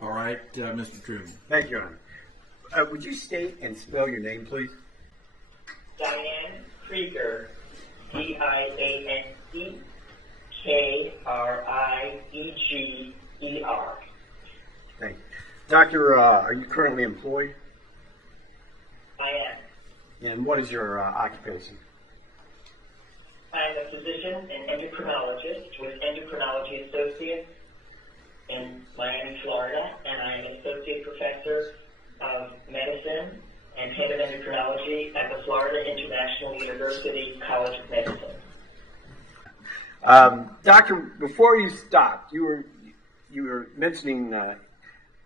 All right, Mr. Truman. Thank you, Your Honor. Would you state and spell your name, please? Diane Krieger, Diane Thank you. Doctor, are you currently employed? I am. And what is your occupation? I'm a physician and endocrinologist with Endocrinology Associates in Miami, Florida, and I'm an associate professor of medicine and head of endocrinology at the Florida International University College of Medicine. Doctor, before you stopped, you were mentioning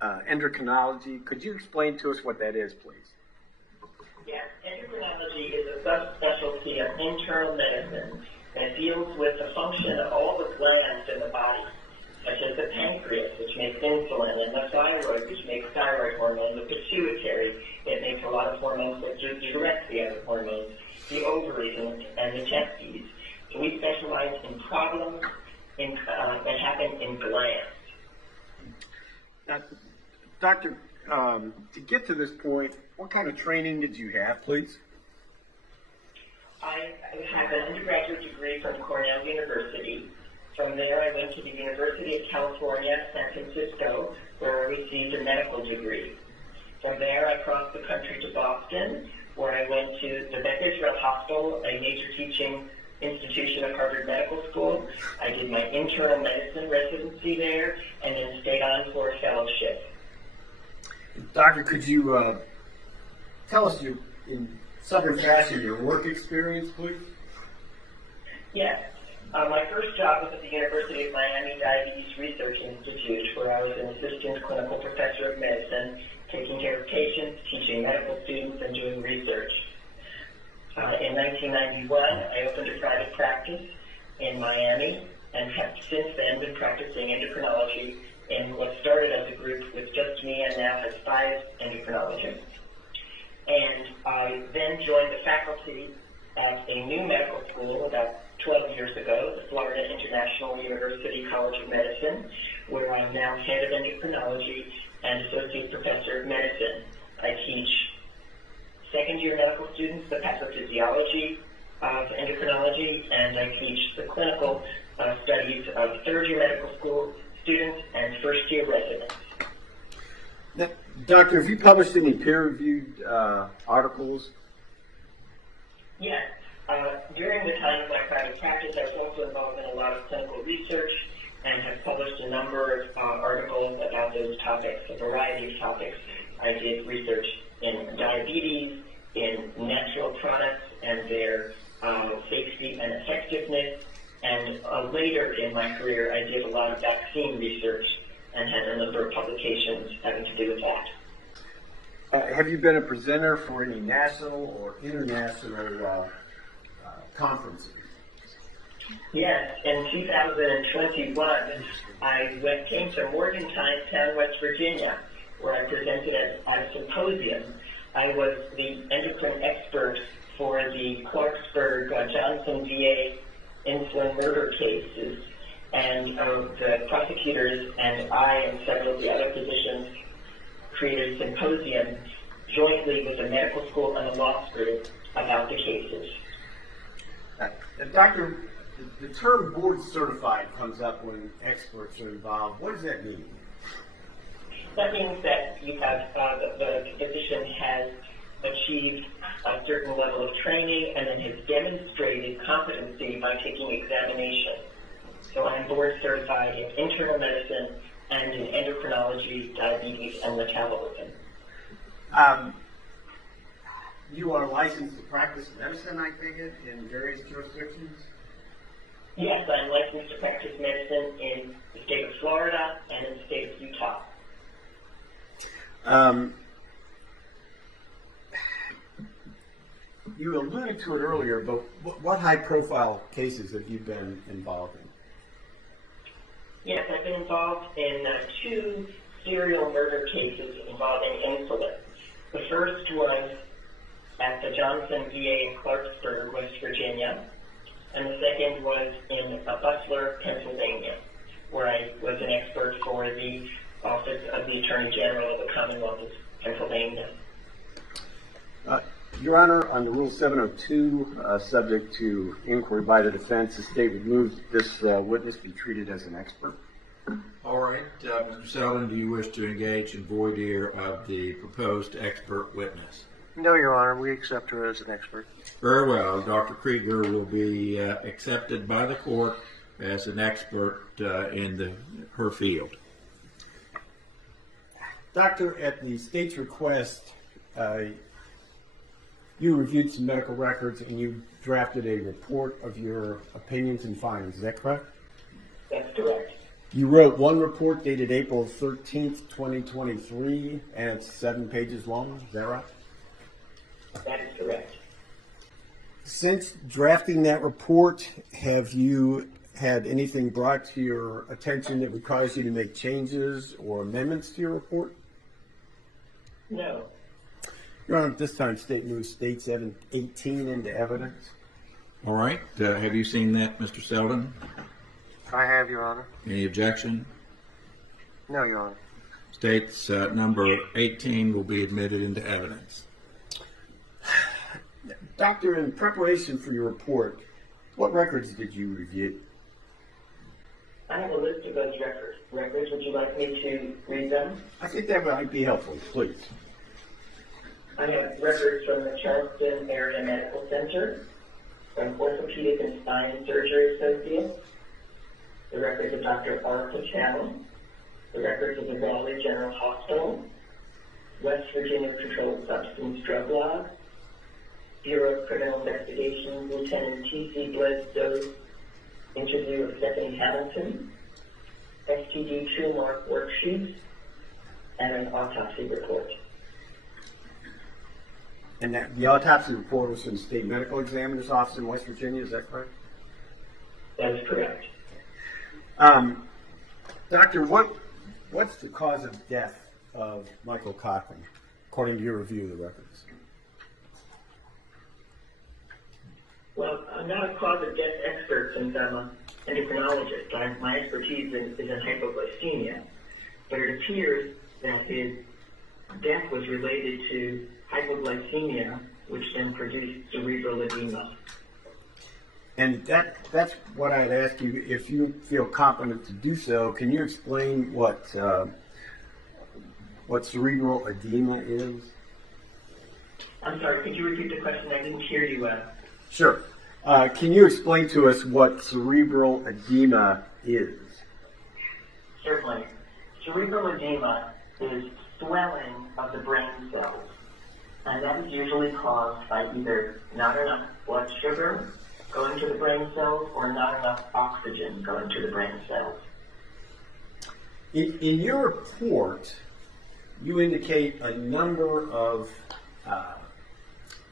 endocrinology. Could you explain to us what that is, please? Yes, endocrinology is a subspecialty of internal medicine that deals with the function of all the glands in the body, such as the pancreas, which makes insulin, and the thyroid, which makes thyroid hormone, the pituitary, that makes a lot of hormones that direct the other hormones, the ovaries and the testes. So we specialize in problems that happen in glands. Doctor, to get to this point, what kind of training did you have, please? I have an undergraduate degree from Cornell University. From there, I went to the University of California, San Francisco, where I received a medical degree. From there, I crossed the country to Boston, where I went to the Beth Israel Hospital, a major teaching institution of Harvard Medical School. I did my internal medicine residency there, and then stayed on for a fellowship. Doctor, could you tell us in Southern fashion your work experience, please? Yes. My first job was at the University of Miami Diabetes Research Institute, where I was an assistant clinical professor of medicine, taking care of patients, teaching medical students, and doing research. In 1991, I opened a private practice in Miami and have since then been practicing endocrinology in what started as a group with just me and now has 5 endocrinologists. And I then joined the faculty at a new medical school about 12 years ago, the Florida International University College of Medicine, where I'm now head of endocrinology and associate professor of medicine. I teach second-year medical students the pathophysiology of endocrinology, and I teach the clinical studies of third-year medical school students and first-year residents. Now, Doctor, have you published any peer-reviewed articles? Yes. During the time of my private practice, I was also involved in a lot of clinical research and have published a number of articles about those topics, a variety of topics. I did research in diabetes, in natural products and their safety and effectiveness, and later in my career, I did a lot of vaccine research and had a number of publications having to do with that. Have you been a presenter for any national or international conferences? Yes, in 2021, I came to Morgantown, West Virginia, where I presented at a symposium. I was the endocrine expert for the Clarksburg Johnson VA insulin murder cases, and the prosecutors and I and several of the other physicians created a symposium jointly with the medical school and the law school about the cases. Doctor, the term board certified comes up when experts are involved. What does that mean? That means that you have the physician has achieved a certain level of training and then has demonstrated competency by taking examination. So I'm board certified in internal medicine and in endocrinology, diabetes, and metabolism. You are licensed to practice medicine, I take it, in various jurisdictions? Yes, I'm licensed to practice medicine in the state of Florida and in the state of Utah. You alluded to it earlier, but what high-profile cases have you been involved in? Yes, I've been involved in 2 serial murder cases involving insulin. The first was at the Johnson VA in Clarksburg, West Virginia, and the second was in Butler, Pennsylvania, where I was an expert for the Office of the Attorney General of the Commonwealth of Pennsylvania. Your Honor, under Rule 702, subject to inquiry by the defense, the state would move this witness be treated as an expert. All right, Mr. Selden, do you wish to engage in voir dire of the proposed expert witness? No, Your Honor, we accept her as an expert. Very well. Dr. Krieger will be accepted by the court as an expert in her field. Doctor, at the state's request, you reviewed some medical records and you drafted a report of your opinions and findings. Is that correct? That's correct. You wrote one report dated April 13th, 2023, and it's 7 pages long. Is that right? That is correct. Since drafting that report, have you had anything brought to your attention that would cause you to make changes or amendments to your report? No. Your Honor, at this time, state moves State 718 into evidence. All right. Have you seen that, Mr. Selden? I have, Your Honor. Any objection? No, Your Honor. State's number 18 will be admitted into evidence. Doctor, in preparation for your report, what records did you review? I have a list of those records. Would you like me to read them? I think that might be helpful, please. I have records from the Charleston Area Medical Center, from Orthopedic and Spine Surgery Associates, the records of Dr. R. Patel, the records of the Raleigh General Hospital, West Virginia Controlled Substance Drug Lab, Bureau of Criminal Investigation Lieutenant T.C. Bledsoe's interview of Stephanie Hamilton, STD true mark worksheets, and an autopsy report. And that the autopsy report was from the State Medical Examiner's Office in West Virginia, is that correct? That is correct. Doctor, what's the cause of death of Michael Cochran, according to your review of the records? Well, I'm not a cause of death expert since I'm an endocrinologist. My expertise is in hypoglycemia, but it appears that his death was related to hypoglycemia, which then produced cerebral edema. And that's what I'd ask you, if you feel competent to do so. Can you explain what cerebral edema is? I'm sorry, could you repeat the question? I didn't hear you well. Sure. Can you explain to us what cerebral edema is? Certainly. Cerebral edema is swelling of the brain cells, and that is usually caused by either not enough blood sugar going to the brain cells or not enough oxygen going to the brain cells. In your report, you indicate a number of,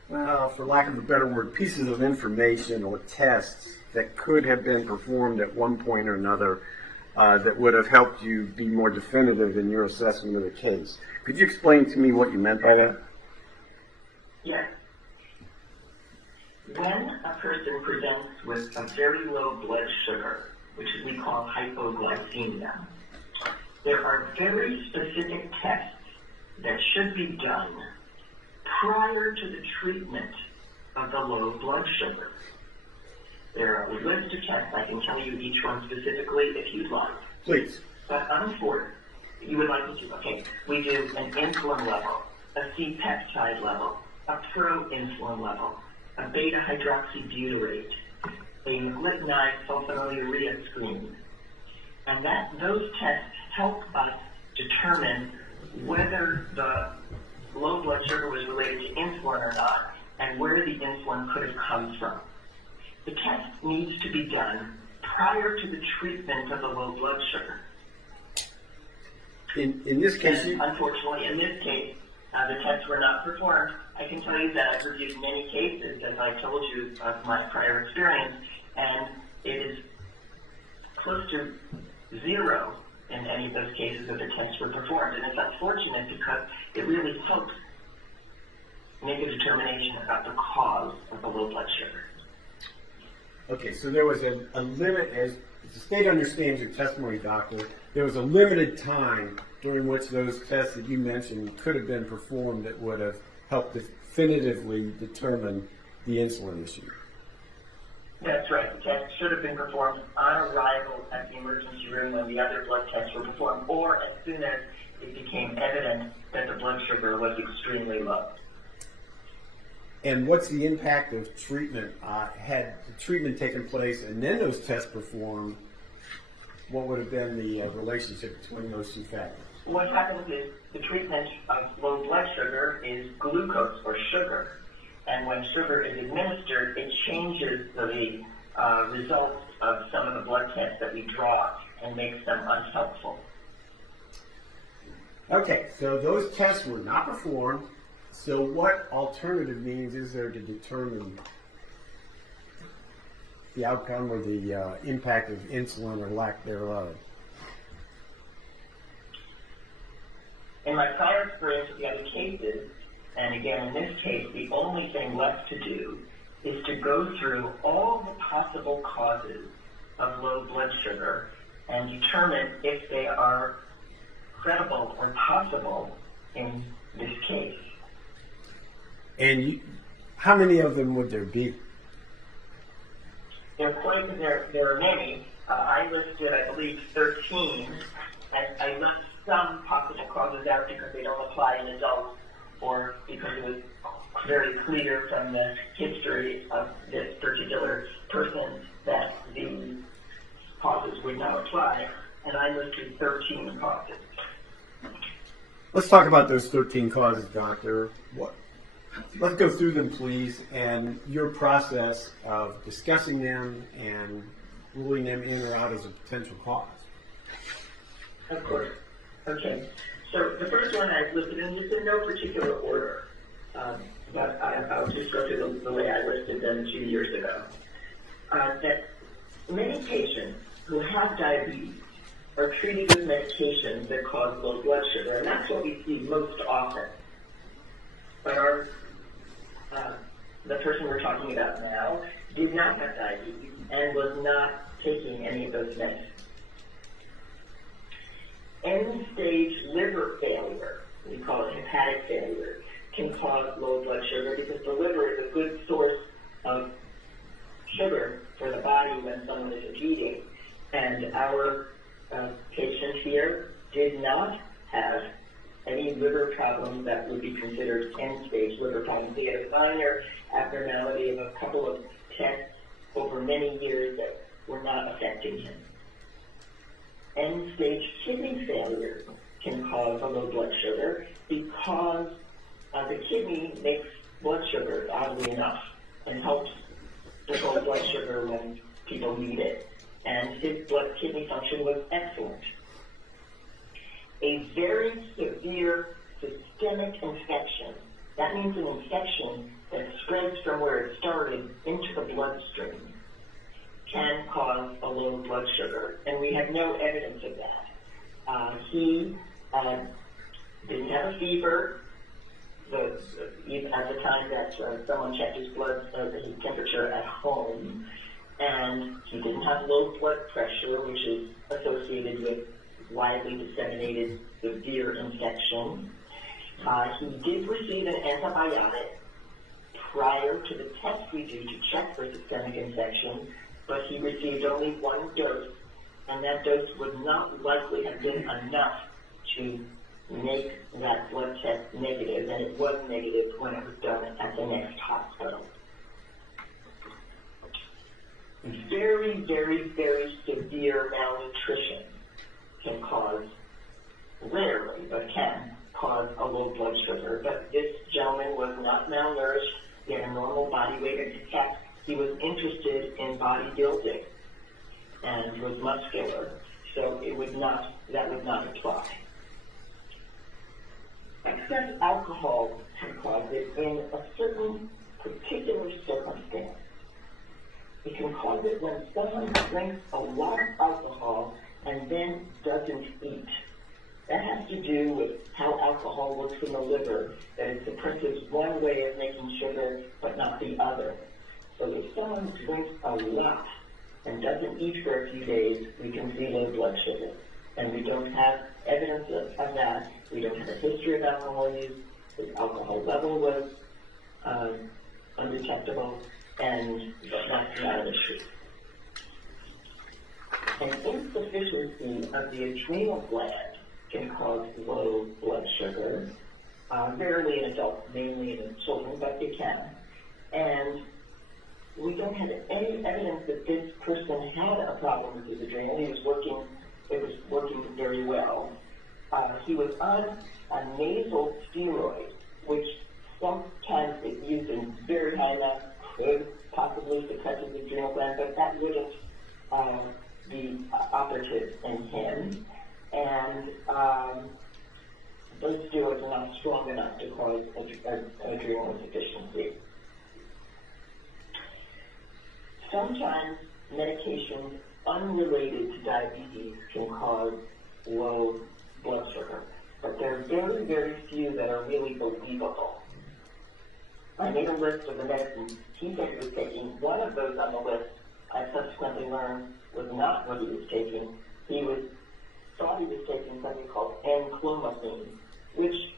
for lack of a better word, pieces of information or tests that could have been performed at one point or another that would have helped you be more definitive in your assessment of the case. Could you explain to me what you meant by that? Yes. When a person presents with a very low blood sugar, which we call hypoglycemia, there are very specific tests that should be done prior to the treatment of the low blood sugar. There are a list of tests. I can tell you each one specifically if you'd like. Please. But I'm for it. You would like me to? Okay. We do an insulin level, a C-peptide level, a pro-insulin level, a beta-hydroxybutyrate, a glycinide sulfonylurea screen. And those tests help us determine whether the low blood sugar was related to insulin or not, and where the insulin could have come from. The test needs to be done prior to the treatment of the low blood sugar. In this case, Unfortunately, in this case, the tests were not performed. I can tell you that I've reviewed many cases, as I told you of my prior experience, and it is close to zero in any of those cases that the tests were performed. And it's unfortunate because it really helps make a determination about the cause of the low blood sugar. okay, so there was a limit, as the state understands your testimony, doctor, there was a limited time during which those tests that you mentioned could have been performed that would have helped definitively determine the insulin issue. That's right. The test should have been performed on arrival at the emergency room when the other blood tests were performed, or as soon as it became evident that the blood sugar was extremely low. And what's the impact of treatment? Had the treatment taken place and then those tests performed, what would have been the relationship between those two factors? What happens is the treatment of low blood sugar is glucose or sugar. And when sugar is administered, it changes the results of some of the blood tests that we draw and makes them unhelpful. Okay, so those tests were not performed. So what alternative means is there to determine the outcome or the impact of insulin or lack thereof? In my prior experience with the other cases, and again in this case, the only thing left to do is to go through all the possible causes of low blood sugar and determine if they are credible or possible in this case. And how many of them would there be? There are many. I listed, I believe, 13, and I left some possible causes out because they don't apply in adults or because it was very clear from the history of this particular person that the causes would not apply, and I listed 13 causes. Let's talk about those 13 causes, Doctor. Let's go through them, please, and your process of discussing them and ruling them in or out as a potential cause. Of course. Okay. So the first one I've listed, and it's in no particular order, but I'll just go through the way I listed them 2 years ago. That many patients who have diabetes are treated with medications that cause low blood sugar, and that's what we see most often. But the person we're talking about now did not have diabetes and was not taking any of those meds. End-stage liver failure, we call it hepatic failure, can cause low blood sugar because the liver is a good source of sugar for the body when someone is eating. And our patient here did not have any liver problems that would be considered end-stage liver problems. He had a minor abnormality of a couple of tests over many years that were not affecting him. End-stage kidney failure can cause a low blood sugar because the kidney makes blood sugar, oddly enough, and helps control blood sugar when people need it. And his kidney function was excellent. A very severe systemic infection, that means an infection that spreads from where it started into the bloodstream, can cause a low blood sugar, and we have no evidence of that. He didn't have a fever at the time that someone checked his his temperature at home, and he didn't have low blood pressure, which is associated with widely disseminated severe infection. He did receive an antibiotic prior to the test we do to check for systemic infection, but he received only one dose, and that dose would not likely have been enough to make that blood test negative, and it was negative when it was done at the next hospital. Very, very, very severe malnutrition can cause, rarely, but can cause a low blood sugar. But this gentleman was not malnourished. He had a normal body weight, and in fact, he was interested in bodybuilding and was muscular, so that would not apply. Excess alcohol can cause it in a certain particular circumstance. It can cause it when someone drinks a lot of alcohol and then doesn't eat. That has to do with how alcohol works in the liver, that it suppresses one way of making sugar but not the other. So if someone drinks a lot and doesn't eat for a few days, we can see low blood sugar. And we don't have evidence of that. We don't have a history of alcohol use. His alcohol level was undetectable, and that's not an issue. An insufficiency of the adrenal gland can cause low blood sugar, rarely in adults, mainly in children, but it can. And we don't have any evidence that this person had a problem with his adrenal. It was working very well. He was on a nasal steroid, which sometimes it's used in very high amounts, could possibly suppress his adrenal gland, but that wouldn't be operative in him. And those steroids are not strong enough to cause adrenal insufficiency. Sometimes medications unrelated to diabetes can cause low blood sugar, but there are very, very few that are really believable. I made a list of the medicines he said he was taking. One of those on the list, I subsequently learned, was not what he was taking. He thought he was taking something called enclomiphene, which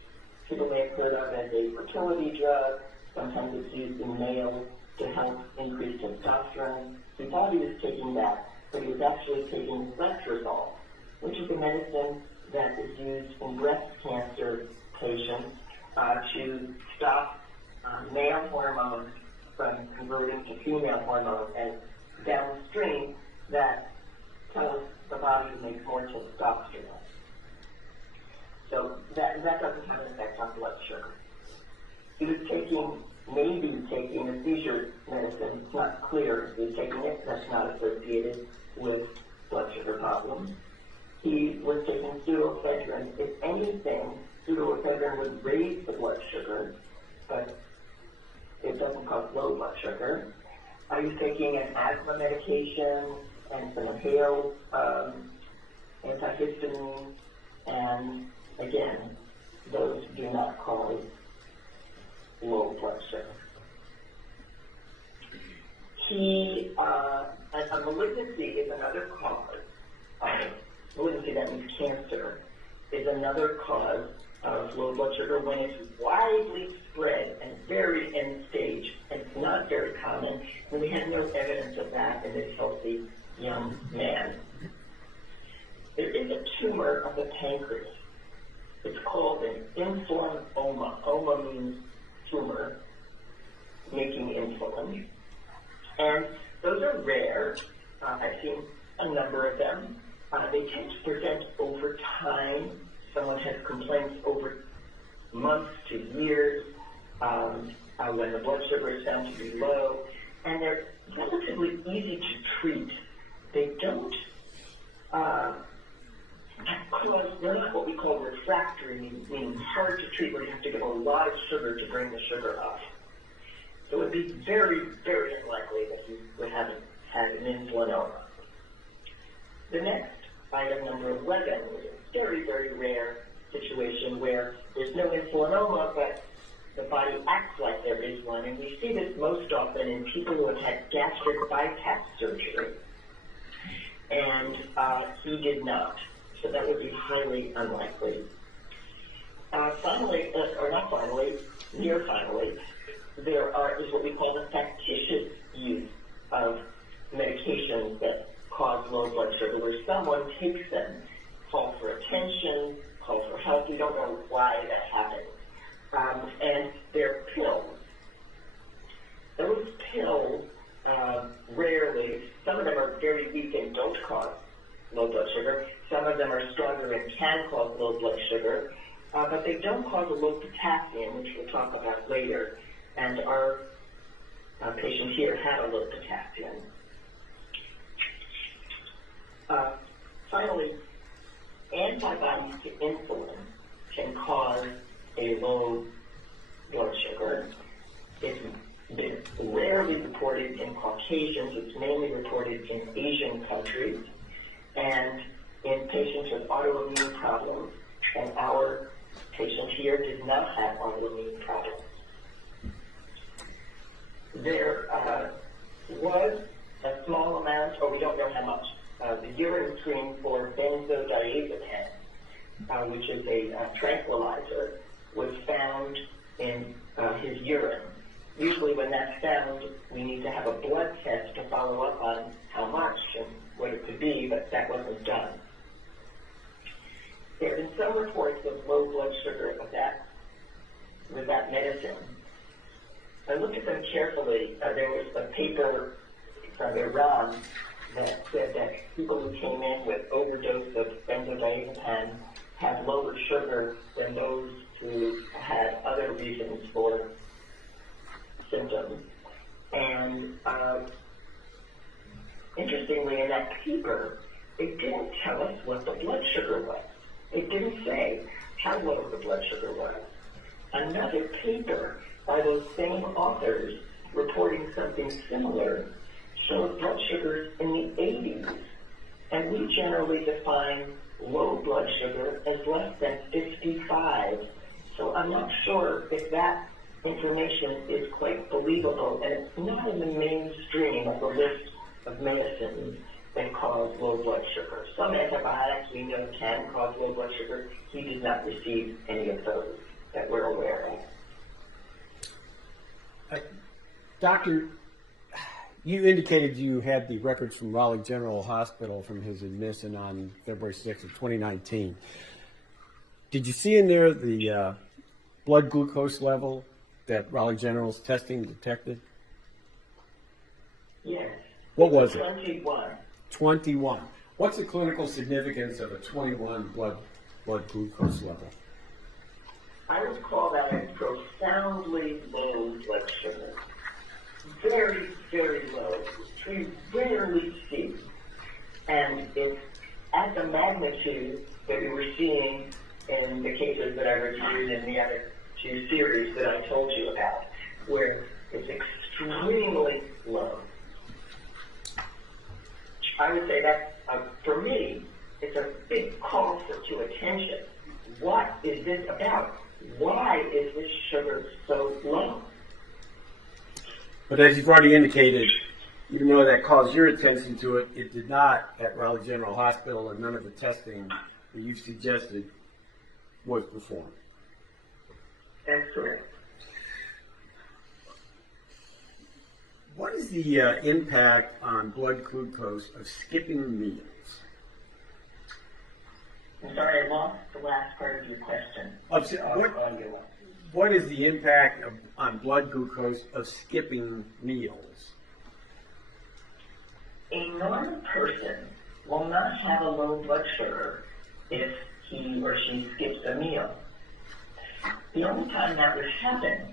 people may have heard of as a fertility drug. Sometimes it's used in males to help increase testosterone. He thought he was taking that, but he was actually taking letrozole, which is a medicine that is used in breast cancer patients to stop male hormones from converting to female hormones, and downstream that tells the body to make more testosterone. So that doesn't have an effect on blood sugar. He was maybe taking a seizure medicine. It's not clear if he was taking it. That's not associated with blood sugar problems. He was taking pseudoephedrine. If anything, pseudoephedrine would raise the blood sugar, but it doesn't cause low blood sugar. He was taking an asthma medication and some inhaled antihistamine, and again, those do not cause low blood sugar. A malignancy is another cause. Malignancy, that means cancer, is another cause of low blood sugar when it's widely spread and very end stage, and it's not very common, and we have no evidence of that in this healthy young man. There is a tumor of the pancreas. It's called an insulinoma. Oma means tumor, making insulin. And those are rare. I've seen a number of them. They tend to present over time. Someone has complaints over months to years when the blood sugar is found to be low. And they're relatively easy to treat. They don't they're not what we call refractory, meaning hard to treat, where you have to give a lot of sugar to bring the sugar up. So it would be very, very unlikely that you would have had an insulinoma. The next item, number 11, is a very, very rare situation where there's no insulinoma, but the body acts like there is one. And we see this most often in people who have had gastric bypass surgery. And he did not. So that would be highly unlikely. Finally, or not finally, near finally, there is what we call the factitious use of medications that cause low blood sugar, where someone takes them, call for attention, call for help. We don't know why that happens. And they're pills. Those pills rarely, some of them are very weak and don't cause low blood sugar. Some of them are stronger and can cause low blood sugar, but they don't cause a low potassium, which we'll talk about later. And our patient here had a low potassium. Finally, antibodies to insulin can cause a low blood sugar. It's been rarely reported in Caucasians. It's mainly reported in Asian countries and in patients with autoimmune problems. And our patient here did not have autoimmune problems. There was a small amount, or we don't know how much, the urine screen for benzodiazepine, which is a tranquilizer, was found in his urine. Usually when that's found, we need to have a blood test to follow up on how much and what it could be, but that wasn't done. There have been some reports of low blood sugar with that medicine. I looked at them carefully. There was a paper from Iran that said that people who came in with overdose of benzodiazepine have lower sugar than those who had other reasons for symptoms. And interestingly, in that paper, it didn't tell us what the blood sugar was. It didn't say how low the blood sugar was. Another paper by those same authors reporting something similar showed blood sugars in the 80s. And we generally define low blood sugar as less than 55. So I'm not sure if that information is quite believable, and it's not in the mainstream of the list of medicines that cause low blood sugar. Some antibiotics we know can cause low blood sugar. He did not receive any of those that we're aware of. Doctor, you indicated you had the records from Raleigh General Hospital from his admission on February 6th of 2019. Did you see in there the blood glucose level that Raleigh General's testing detected? Yes. What was it? 21. 21. What's the clinical significance of a 21 blood glucose level? I would call that a profoundly low blood sugar. Very, very low, which we rarely see. And it's at the magnitude that we were seeing in the cases that I reviewed in the other two series that I told you about, where it's extremely low. I would say that, for me, it's a big call to attention. What is this about? Why is this sugar so low? But as you've already indicated, even though that caused your attention to it, it did not at Raleigh General Hospital, and none of the testing that you've suggested was performed. That's correct. What is the impact on blood glucose of skipping meals? I'm sorry, I lost the last part of your question. What is the impact on blood glucose of skipping meals? A normal person will not have a low blood sugar if he or she skips a meal. The only time that would happen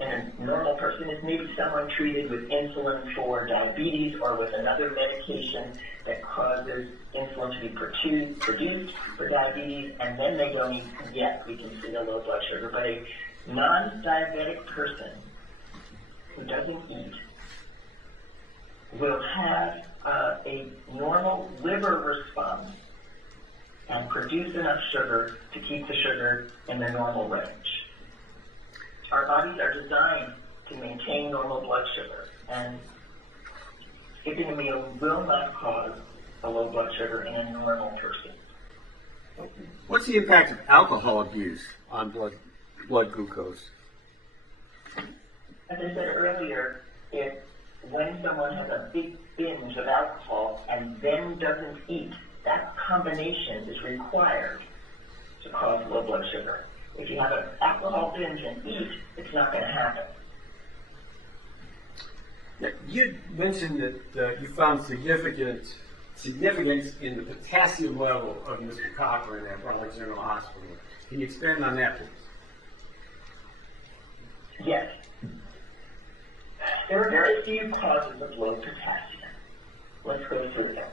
in a normal person is maybe someone treated with insulin for diabetes or with another medication that causes insulin to be produced for diabetes, and then they don't eat. Yes, we can see a low blood sugar, but a non-diabetic person who doesn't eat will have a normal liver response and produce enough sugar to keep the sugar in the normal range. Our bodies are designed to maintain normal blood sugar, and skipping a meal will not cause a low blood sugar in a normal person. What's the impact of alcohol abuse on blood glucose? As I said earlier, when someone has a big binge of alcohol and then doesn't eat, that combination is required to cause low blood sugar. If you have an alcohol binge and eat, it's not going to happen. Now, you mentioned that you found significance in the potassium level of Mr. Cochran at Raleigh General Hospital. Can you expand on that, please? Yes. There are very few causes of low potassium. Let's go through them.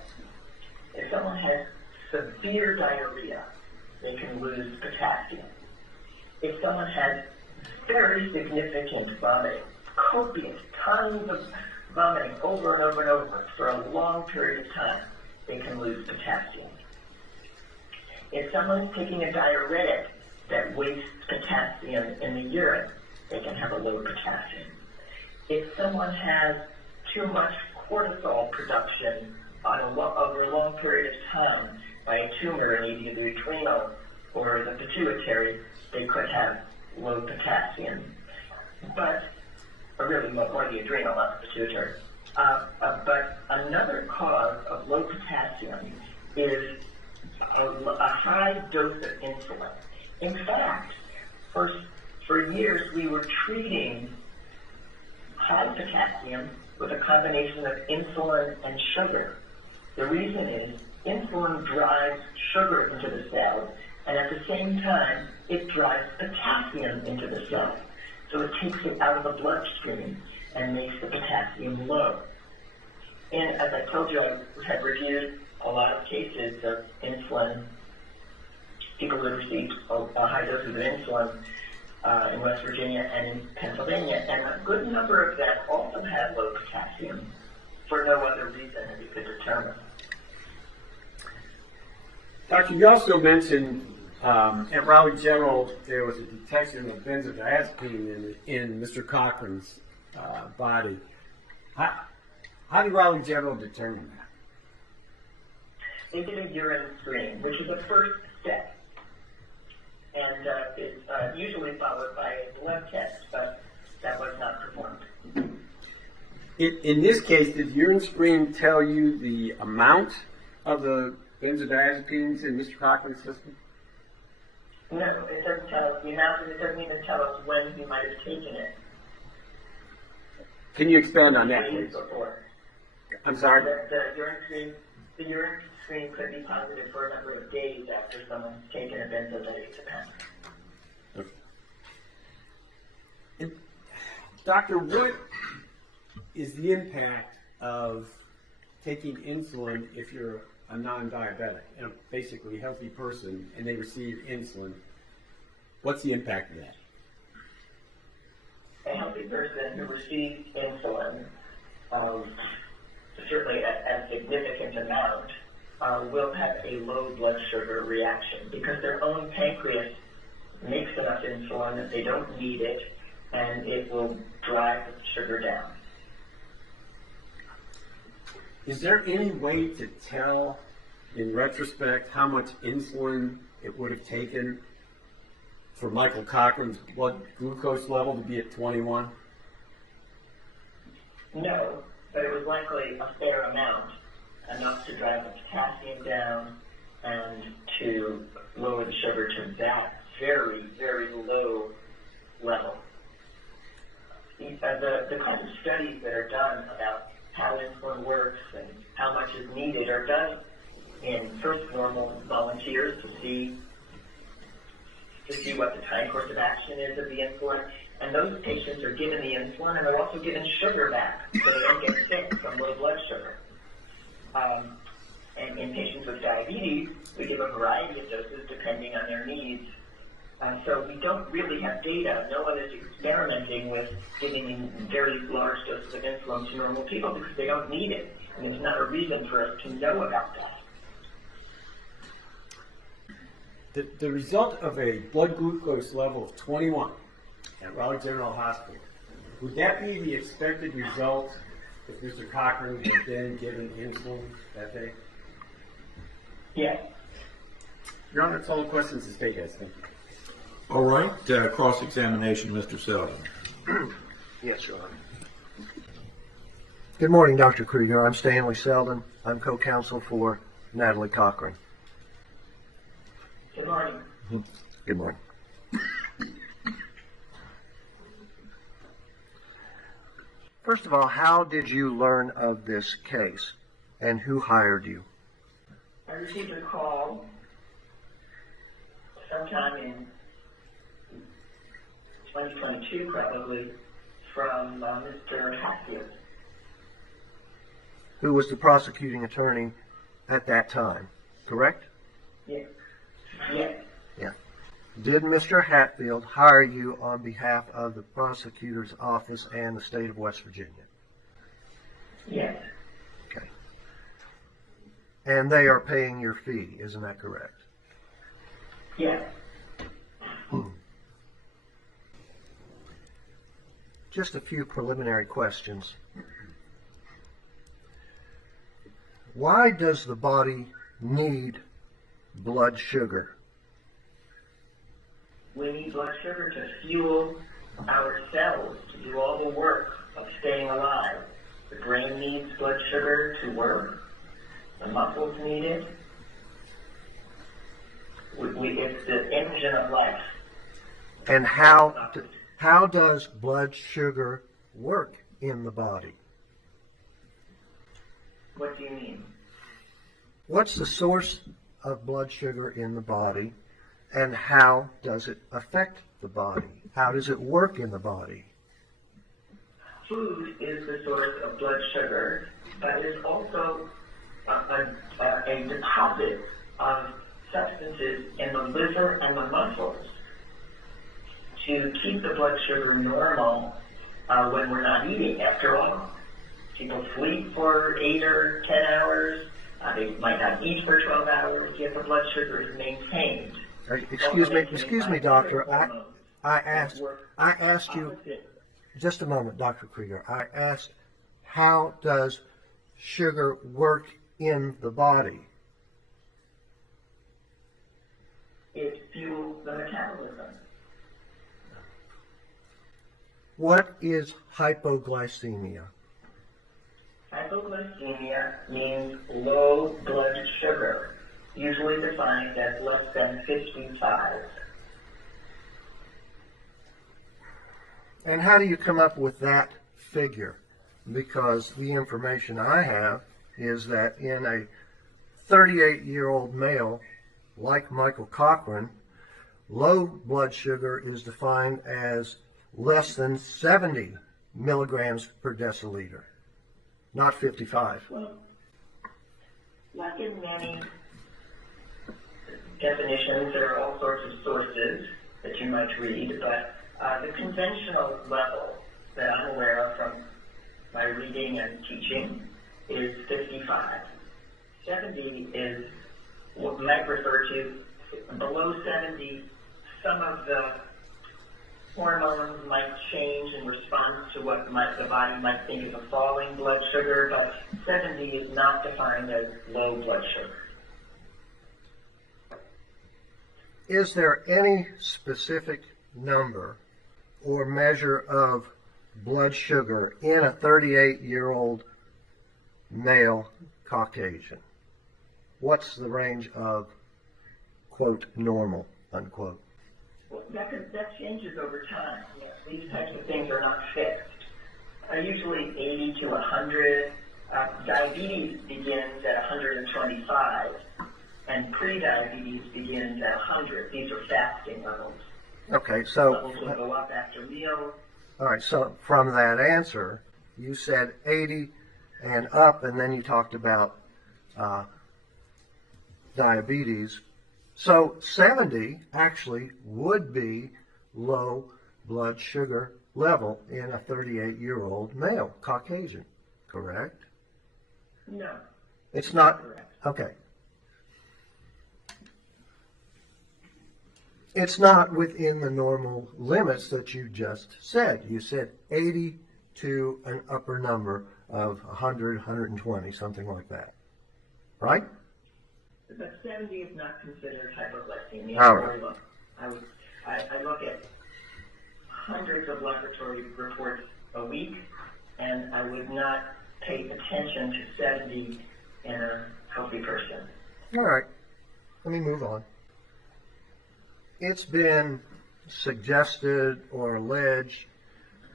If someone has severe diarrhea, they can lose potassium. If someone has very significant vomiting, copious, tons of vomiting over and over and over for a long period of time, they can lose potassium. If someone is taking a diuretic that wastes potassium in the urine, they can have a low potassium. If someone has too much cortisol production over a long period of time by a tumor in either the adrenal or the pituitary, they could have low potassium. But, or really more the adrenal, not the pituitary. But another cause of low potassium is a high dose of insulin. In fact, for years we were treating high potassium with a combination of insulin and sugar. The reason is insulin drives sugar into the cells, and at the same time, it drives potassium into the cells. So it takes it out of the bloodstream and makes the potassium low. And as I told you, I have reviewed a lot of cases of insulin, people who received a high dose of insulin in West Virginia and in Pennsylvania, and a good number of them also had low potassium for no other reason that we could determine. Doctor, you also mentioned at Raleigh General there was a detection of benzodiazepine in Mr. Cochran's body. How did Raleigh General determine that? They did a urine screen, which is the first step, and it's usually followed by a blood test, but that was not performed. In this case, did urine screen tell you the amount of the benzodiazepines in Mr. Cochran's system? No, it doesn't tell us the amount, and it doesn't even tell us when he might have taken it. Can you expand on that, please? Before. I'm sorry? The urine screen could be positive for a number of days after someone's taken a benzodiazepine. Okay. And, Doctor, what is the impact of taking insulin if you're a non-diabetic, basically a healthy person, and they receive insulin? What's the impact of that? A healthy person who receives insulin, certainly a significant amount, will have a low blood sugar reaction because their own pancreas makes enough insulin that they don't need it, and it will drive the sugar down. Is there any way to tell, in retrospect, how much insulin it would have taken for Michael Cochran's blood glucose level to be at 21? No, but it was likely a fair amount, enough to drive the potassium down and to lower the sugar to that very, very low level. The kind of studies that are done about how insulin works and how much is needed are done in first normal volunteers to see what the time course of action is of the insulin. And those patients are given the insulin, and they're also given sugar back so they don't get sick from low blood sugar. And in patients with diabetes, we give a variety of doses depending on their needs. So we don't really have data. No one is experimenting with giving very large doses of insulin to normal people because they don't need it. And there's not a reason for us to know about that. The result of a blood glucose level of 21 at Raleigh General Hospital, would that be the expected result if Mr. Cochran had been given insulin that day? Yes. Your Honor, that's all the questions the state has. Thank you. All right, cross-examination, Mr. Selden. Yes, Your Honor. Good morning, Dr. Krieger. I'm Stanley Selden. I'm co-counsel for Natalie Cochran. Good morning. Good morning. First of all, how did you learn of this case, and who hired you? I received a call sometime in 2022, probably, from Mr. Hatfield. Who was the prosecuting attorney at that time, correct? Yes. Yes. Yeah. Did Mr. Hatfield hire you on behalf of the prosecutor's office and the state of West Virginia? Yes. Okay. And they are paying your fee, isn't that correct? Yes. Just a few preliminary questions. Why does the body need blood sugar? We need blood sugar to fuel our cells to do all the work of staying alive. The brain needs blood sugar to work. The muscles need it. It's the engine of life. And how does blood sugar work in the body? What do you mean? What's the source of blood sugar in the body, and how does it affect the body? How does it work in the body? Food is the source of blood sugar, but it's also a deposit of substances in the liver and the muscles to keep the blood sugar normal when we're not eating. After all, people sleep for 8 or 10 hours. They might not eat for 12 hours, yet the blood sugar is maintained. Excuse me, doctor. I asked you, just a moment, Dr. Krieger. I asked, how does sugar work in the body? It fuels the metabolism. What is hypoglycemia? Hypoglycemia means low blood sugar, usually defined as less than 55. And how do you come up with that figure? Because the information I have is that in a 38-year-old male like Michael Cochran, low blood sugar is defined as less than 70 milligrams per deciliter, not 55. Well, like in many definitions, there are all sorts of sources that you might read, but the conventional level that I'm aware of from my reading and teaching is 55. 70 is what we might refer to below 70. Some of the hormones might change in response to what the body might think is a falling blood sugar, but 70 is not defined as low blood sugar. Is there any specific number or measure of blood sugar in a 38-year-old male Caucasian? What's the range of, quote, normal, unquote? Well, that changes over time. Yes, these types of things are not fixed. Usually 80 to 100. Diabetes begins at 125, and pre-diabetes begins at 100. These are fasting levels. Okay, so Levels will go up after meals. all right, so from that answer, you said 80 and up, and then you talked about diabetes. So 70 actually would be low blood sugar level in a 38-year-old male Caucasian, correct? No. It's not, Correct. okay. It's not within the normal limits that you just said. You said 80 to an upper number of 100, 120, something like that. Right? But 70 is not considered hypoglycemia. All right. Or low. I look at hundreds of laboratory reports a week, and I would not pay attention to 70 in a healthy person. All right. Let me move on. It's been suggested or alleged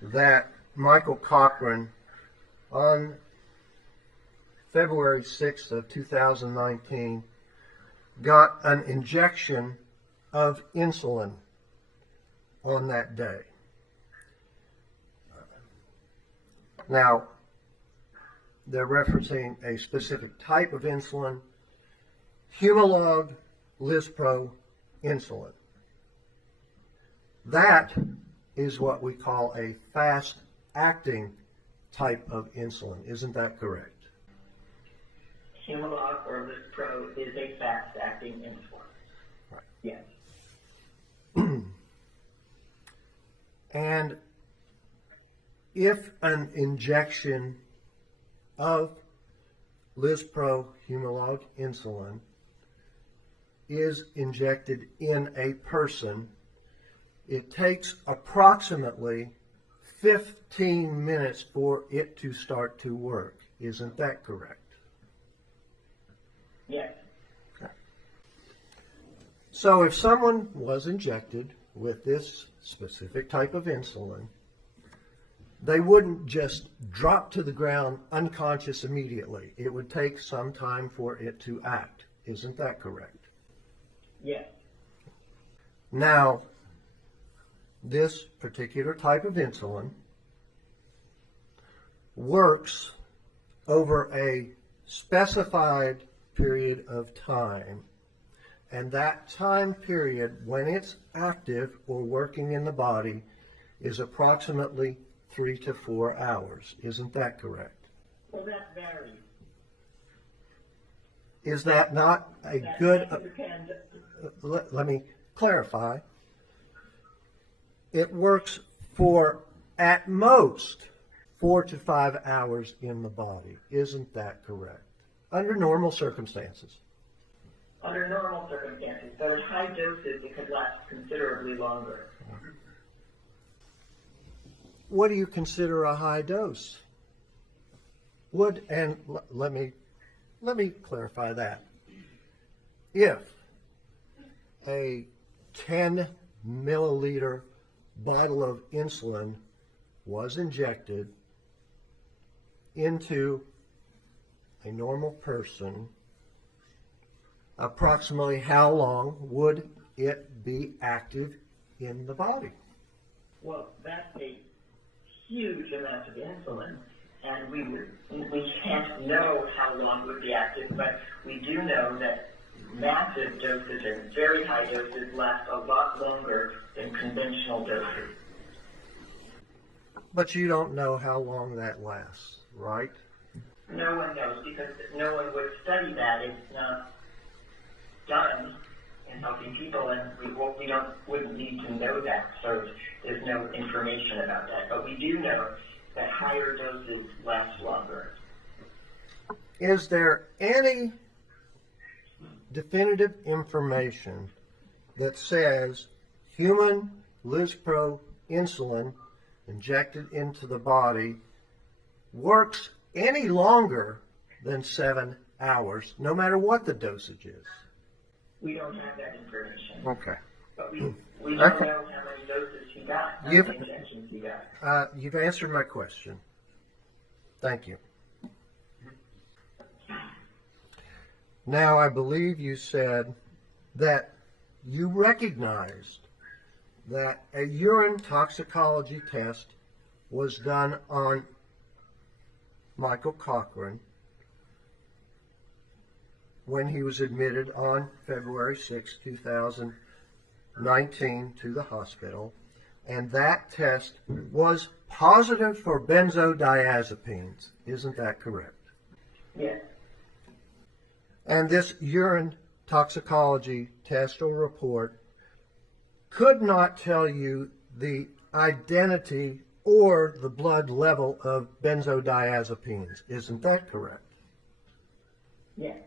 that Michael Cochran, on February 6th of 2019, got an injection of insulin on that day. Now, they're referencing a specific type of insulin, Humalog Lispro insulin. That is what we call a fast-acting type of insulin. Isn't that correct? Humalog or Lispro is a fast-acting insulin. Right. Yes. And if an injection of Lispro Humalog insulin is injected in a person it takes approximately 15 minutes for it to start to work. Isn't that correct? Yes. So if someone was injected with this specific type of insulin, they wouldn't just drop to the ground unconscious immediately. It would take some time for it to act. Isn't that correct? Yes. Now, this particular type of insulin works over a specified period of time. And that time period, when it's active or working in the body, is approximately 3 to 4 hours. Isn't that correct? Well, that varies. Is that not a That good... depends. Let me clarify. It works for, at most, 4 to 5 hours in the body. Isn't that correct? Under normal circumstances. Under normal circumstances, so at high doses, it could last considerably longer. What do you consider a high dose? Let me clarify that. If a 10 milliliter bottle of insulin was injected into a normal person, approximately how long would it be active in the body? Well, that's a huge amount of insulin, and we can't know how long it would be active, but we do know that massive doses and very high doses last a lot longer than conventional doses. But you don't know how long that lasts, right? No one knows because no one would study that. It's not done in healthy people, and wouldn't need to know that. So there's no information about that. But we do know that higher doses last longer. Is there any definitive information that says human Lispro insulin injected into the body works any longer than 7 hours, no matter what the dosage is? We don't have that information. Okay. But we don't know how many doses he got, how many injections he got. You've answered my question. Thank you. Now, I believe you said that you recognized that a urine toxicology test was done on Michael Cochran when he was admitted on February 6, 2019 to the hospital, and that test was positive for benzodiazepines. Isn't that correct? Yes. And this urine toxicology test or report could not tell you the identity or the blood level of benzodiazepines. Isn't that correct? Yes.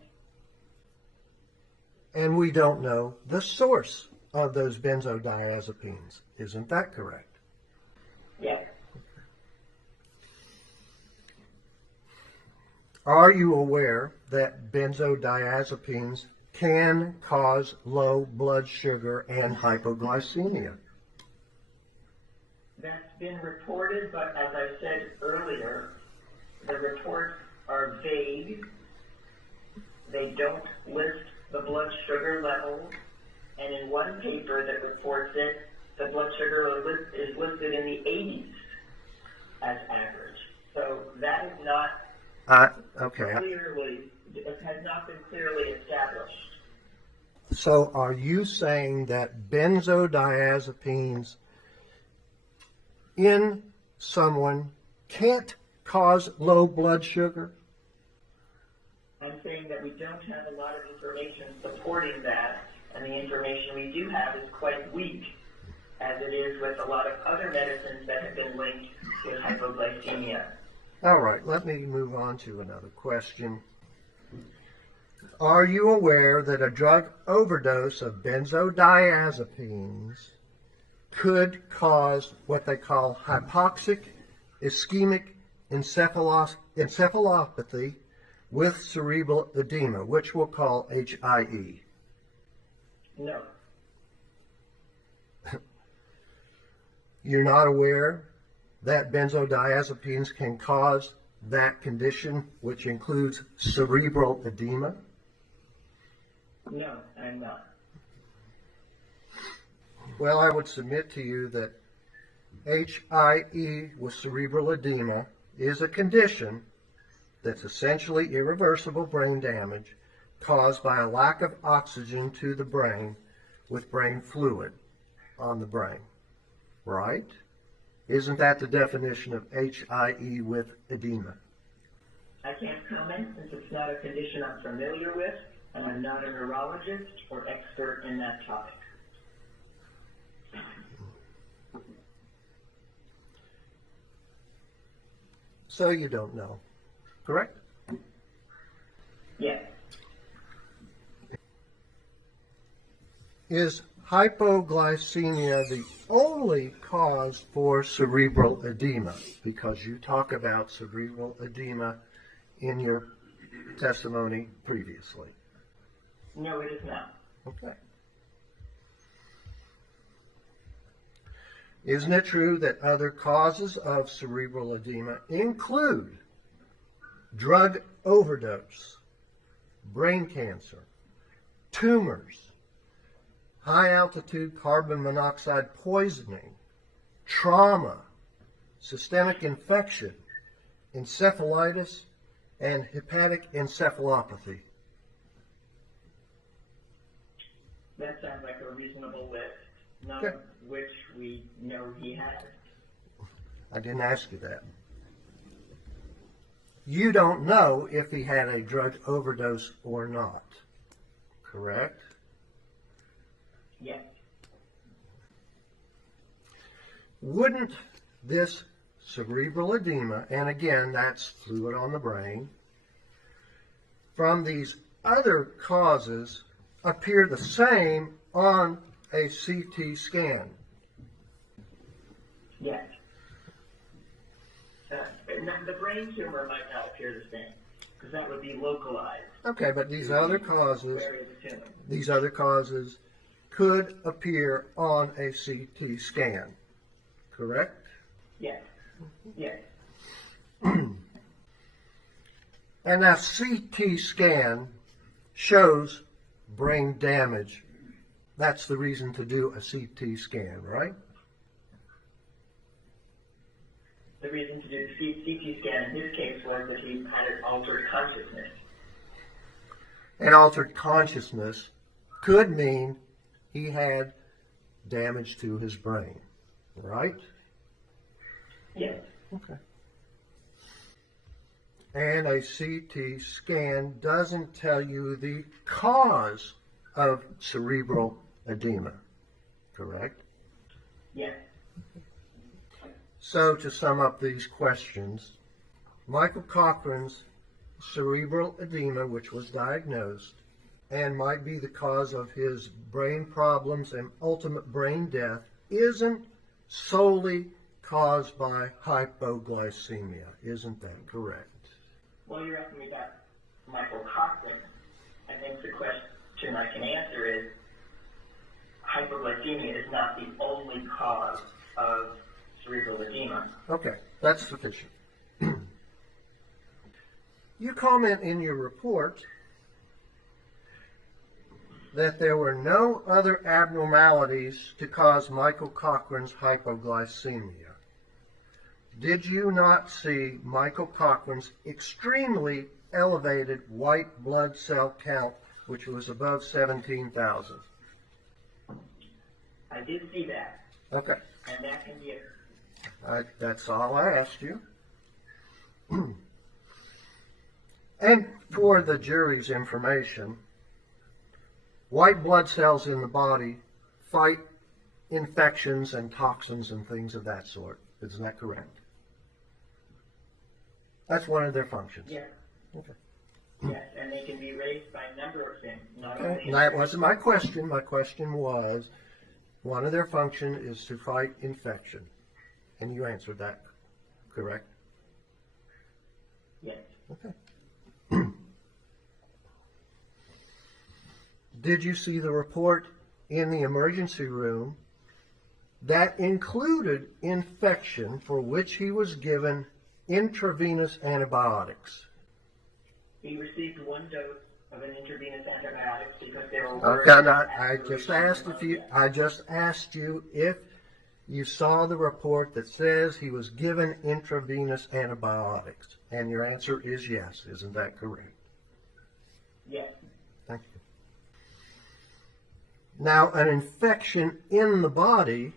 And we don't know the source of those benzodiazepines. Isn't that correct? Yes. Are you aware that benzodiazepines can cause low blood sugar and hypoglycemia? That's been reported, but as I said earlier, the reports are vague. They don't list the blood sugar levels, and in one paper that reports it, the blood sugar is listed in the 80s as average. So that is not clearly, it has not been clearly established. So are you saying that benzodiazepines in someone can't cause low blood sugar? I'm saying that we don't have a lot of information supporting that, and the information we do have is quite weak, as it is with a lot of other medicines that have been linked with hypoglycemia. All right, let me move on to another question. Are you aware that a drug overdose of benzodiazepines could cause what they call hypoxic ischemic encephalopathy with cerebral edema, which we'll call HIE. No. You're not aware that benzodiazepines can cause that condition, which includes cerebral edema? No, I'm not. Well, I would submit to you that HIE with cerebral edema is a condition that's essentially irreversible brain damage caused by a lack of oxygen to the brain with brain fluid on the brain, right? Isn't that the definition of HIE with edema? I can't comment since it's not a condition I'm familiar with, and I'm not a neurologist or expert in that topic. So you don't know, correct? Yes. Is hypoglycemia the only cause for cerebral edema? Because you talk about cerebral edema in your testimony previously. No, it is not. Okay. Isn't it true that other causes of cerebral edema include drug overdose, brain cancer, tumors, high altitude carbon monoxide poisoning, trauma, systemic infection, encephalitis, and hepatic encephalopathy? That sounds like a reasonable list, none Okay. of which we know he has. I didn't ask you that. You don't know if he had a drug overdose or not, correct? Yes. Wouldn't this cerebral edema, and again, that's fluid on the brain, from these other causes appear the same on a CT scan? Yes. The brain tumor might not appear the same, because that would be localized. Okay, but these other causes, Where is the tumor? these other causes could appear on a CT scan, correct? Yes. Yes. And a CT scan shows brain damage. That's the reason to do a CT scan, right? The reason to do the CT scan in his case was that he had an altered consciousness. And altered consciousness could mean he had damage to his brain, right? Yes. Okay. And a CT scan doesn't tell you the cause of cerebral edema, correct? Yes. So to sum up these questions, Michael Cochran's cerebral edema, which was diagnosed and might be the cause of his brain problems and ultimate brain death, isn't solely caused by hypoglycemia. Isn't that correct? Well, you're asking me about Michael Cochran. I think the question I can answer is hypoglycemia is not the only cause of cerebral edema. Okay, that's sufficient. You comment in your report that there were no other abnormalities to cause Michael Cochran's hypoglycemia. Did you not see Michael Cochran's extremely elevated white blood cell count, which was above 17,000? I did see that, Okay, and that can be that's all I asked you. And for the jury's information, white blood cells in the body fight infections and toxins and things of that sort. Isn't that correct? That's one of their functions. Yes. Okay. Yes, and they can be raised by a number of things. Not Okay. only And that wasn't my question. My question was, One of their function is to fight infection. And you answered that, correct? Yes. Okay. Did you see the report in the emergency room that included infection for which he was given intravenous antibiotics? He received one dose of an intravenous antibiotic because they were Okay, worried. I just asked you if you saw the report that says he was given intravenous antibiotics, and your answer is yes. Isn't that correct? Yes. Thank you. Now, an infection in the body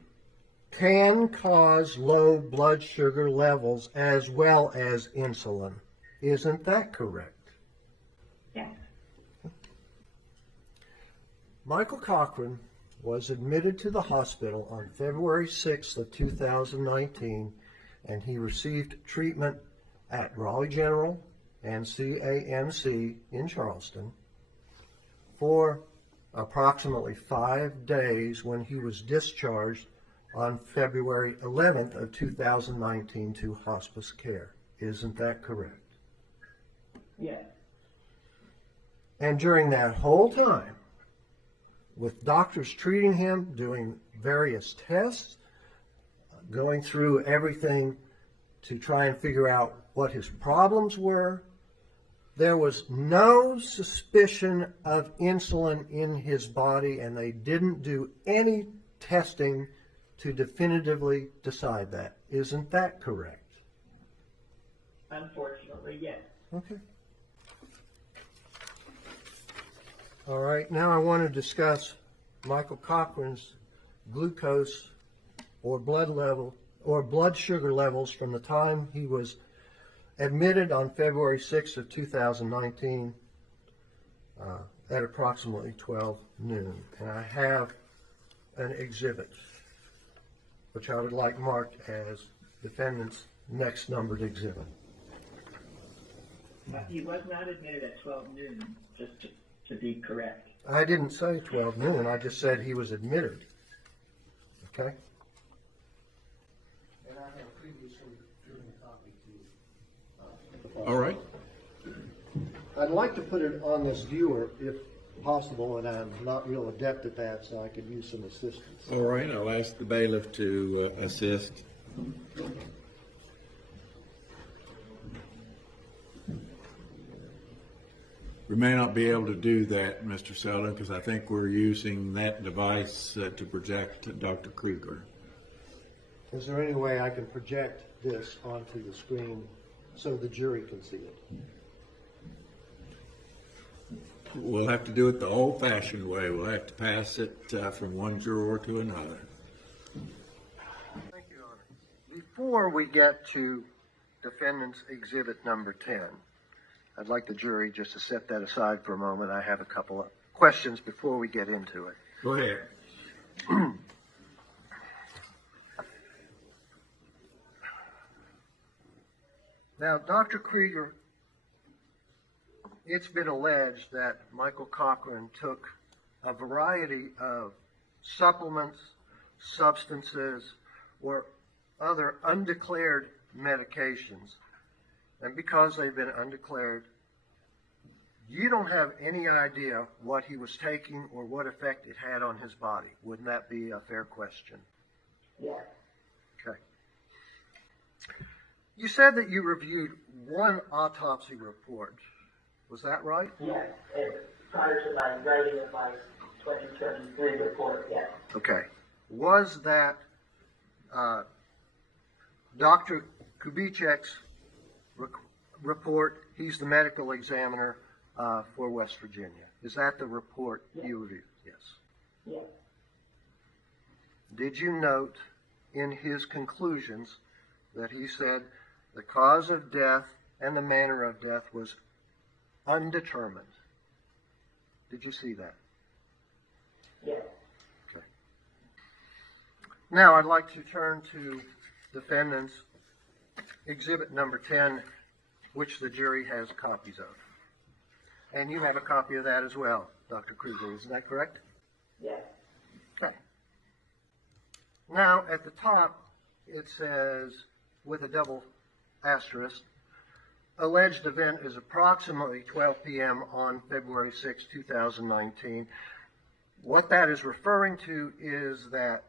can cause low blood sugar levels as well as insulin. Isn't that correct? Yes. Michael Cochran was admitted to the hospital on February 6th of 2019, and he received treatment at Raleigh General and CAMC in Charleston for approximately 5 days when he was discharged on February 11th of 2019 to hospice care. Isn't that correct? Yes. And during that whole time, with doctors treating him, doing various tests, going through everything to try and figure out what his problems were, there was no suspicion of insulin in his body, and they didn't do any testing to definitively decide that. Isn't that correct? Unfortunately, yes. Okay. All right, now I want to discuss Michael Cochran's glucose or blood level or blood sugar levels from the time he was admitted on February 6th of 2019 at approximately 12 noon. And I have an exhibit, which I would like marked as defendant's next numbered exhibit. He was not admitted at 12 noon, just to be correct. I didn't say 12 noon, I just said he was admitted. Okay? And I have previously given a copy to you. All right. I'd like to put it on this viewer if possible, and I'm not real adept at that, so I could use some assistance. All right, I'll ask the bailiff to assist. We may not be able to do that, Mr. Selden, because I think we're using that device to project Dr. Krieger. Is there any way I can project this onto the screen so the jury can see it? We'll have to do it the old-fashioned way. We'll have to pass it from one juror to another. Thank you, Your Honor. Before we get to defendant's exhibit number 10, I'd like the jury just to set that aside for a moment. I have a couple of questions before we get into it. Go ahead. Now, Dr. Krieger, it's been alleged that Michael Cochran took a variety of supplements, substances, or other undeclared medications. And because they've been undeclared, you don't have any idea what he was taking or what effect it had on his body. Wouldn't that be a fair question? Yes. Okay. You said that you reviewed one autopsy report. Was that right? Yes. Prior to my writing of my 2023 report, yes. Okay. Was that Dr. Kubitschek's report? He's the medical examiner for West Virginia. Is that the report you reviewed? Yes. Yes. Did you note in his conclusions that he said the cause of death and the manner of death was undetermined? Did you see that? Yes. Okay. Now I'd like to turn to defendant's exhibit number 10, which the jury has copies of. And you have a copy of that as well, Dr. Krieger, isn't that correct? Yes. Okay. Now, at the top, it says, with a double asterisk, alleged event is approximately 12 p.m. on February 6, 2019. What that is referring to is that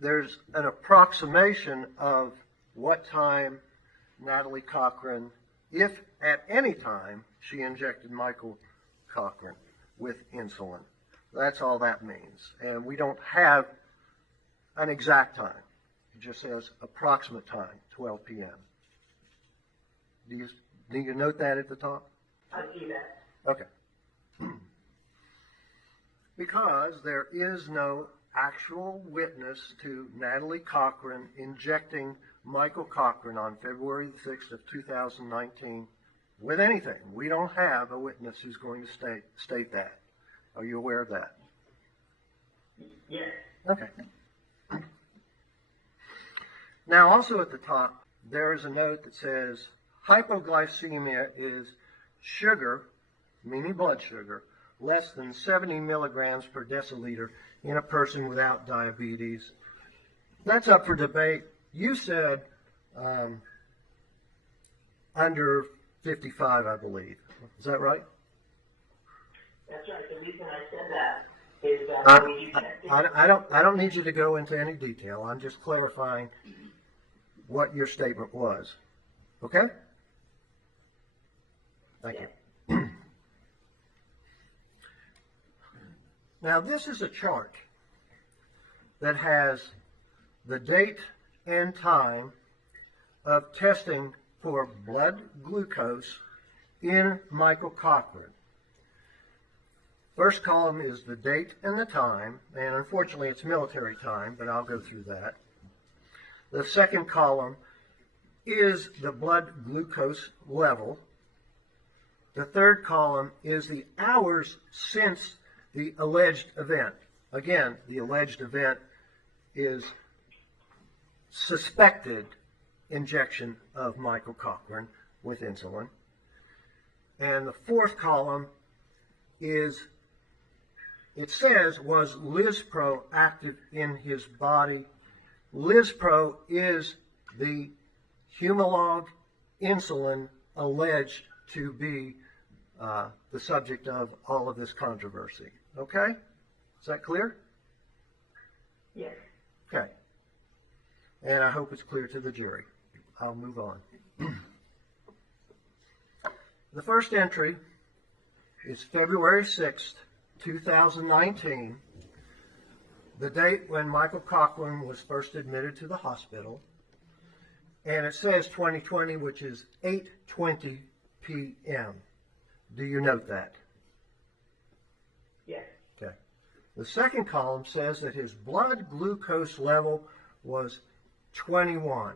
there's an approximation of what time Natalie Cochran, if at any time, she injected Michael Cochran with insulin. That's all that means. And we don't have an exact time. It just says approximate time, 12 p.m. Do you note that at the top? I see that. Okay. Because there is no actual witness to Natalie Cochran injecting Michael Cochran on February the 6th of 2019 with anything. We don't have a witness who's going to state that. Are you aware of that? Yes. Okay. Now, also at the top, there is a note that says hypoglycemia is sugar, meaning blood sugar, less than 70 milligrams per deciliter in a person without diabetes. That's up for debate. You said under 55, I believe. Is that right? That's right. The reason I said that is that when you testing... I don't need you to go into any detail. I'm just clarifying what your statement was. Okay? Thank you. Now, this is a chart that has the date and time of testing for blood glucose in Michael Cochran. First column is the date and the time, and unfortunately it's military time, but I'll go through that. The second column is the blood glucose level. The third column is the hours since the alleged event. Again, the alleged event is suspected injection of Michael Cochran with insulin. And the fourth column is, it says, was Lispro active in his body? Lispro is the Humalog insulin alleged to be the subject of all of this controversy. Okay? Is that clear? Yes. Okay. And I hope it's clear to the jury. I'll move on. The first entry is February 6th, 2019, the date when Michael Cochran was first admitted to the hospital. And it says 2020, which is 8:20 p.m. Do you note that? Yes. Okay. The second column says that his blood glucose level was 21.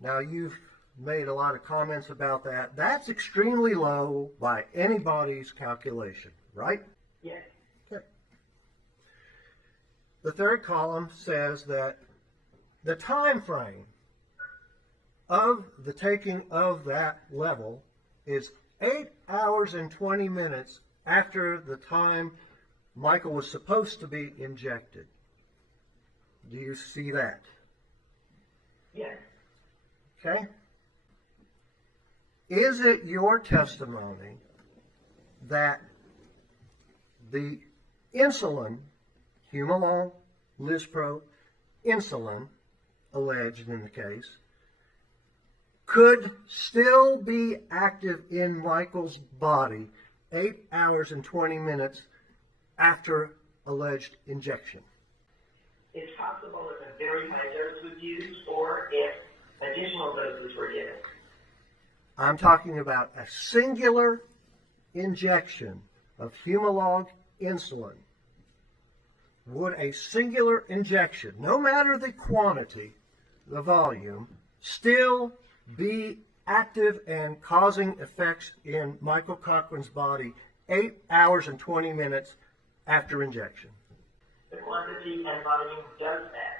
Now, you've made a lot of comments about that. That's extremely low by anybody's calculation, right? Yes. Okay. The third column says that the time frame of the taking of that level is 8 hours and 20 minutes after the time Michael was supposed to be injected. Do you see that? Yes. Okay? Is it your testimony that the insulin, Humalog, Lispro, insulin, alleged in the case, could still be active in Michael's body 8 hours and 20 minutes after alleged injection? It's possible if a very high dose was used or if additional doses were given. I'm talking about a singular injection of Humalog insulin. Would a singular injection, no matter the quantity, the volume, still be active and causing effects in Michael Cochran's body 8 hours and 20 minutes after injection? The quantity and volume does matter.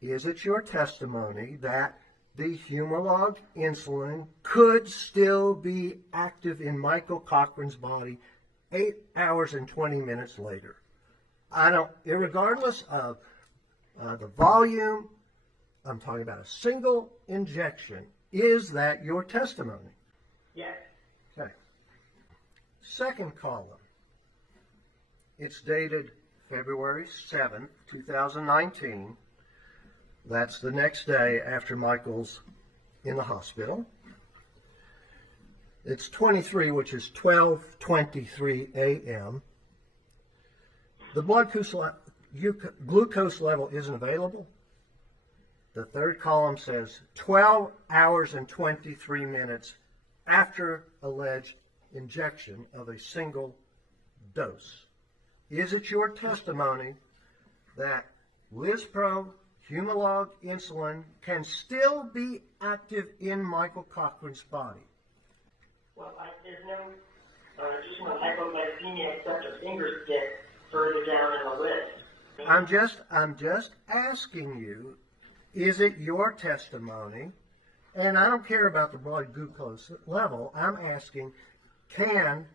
Is it your testimony that the Humalog insulin could still be active in Michael Cochran's body 8 hours and 20 minutes later? Irregardless of the volume, I'm talking about a single injection. Is that your testimony? Yes. Okay. Second column. It's dated February 7th, 2019. That's the next day after Michael's in the hospital. It's 23, which is 12:23 a.m. The blood glucose level isn't available. The third column says 12 hours and 23 minutes after alleged injection of a single dose. Is it your testimony that Lispro Humalog insulin can still be active in Michael Cochran's body? Well, there's no additional hypoglycemia except a finger stick further down in the list. I'm just asking you, is it your testimony? And I don't care about the blood glucose level. I'm asking, can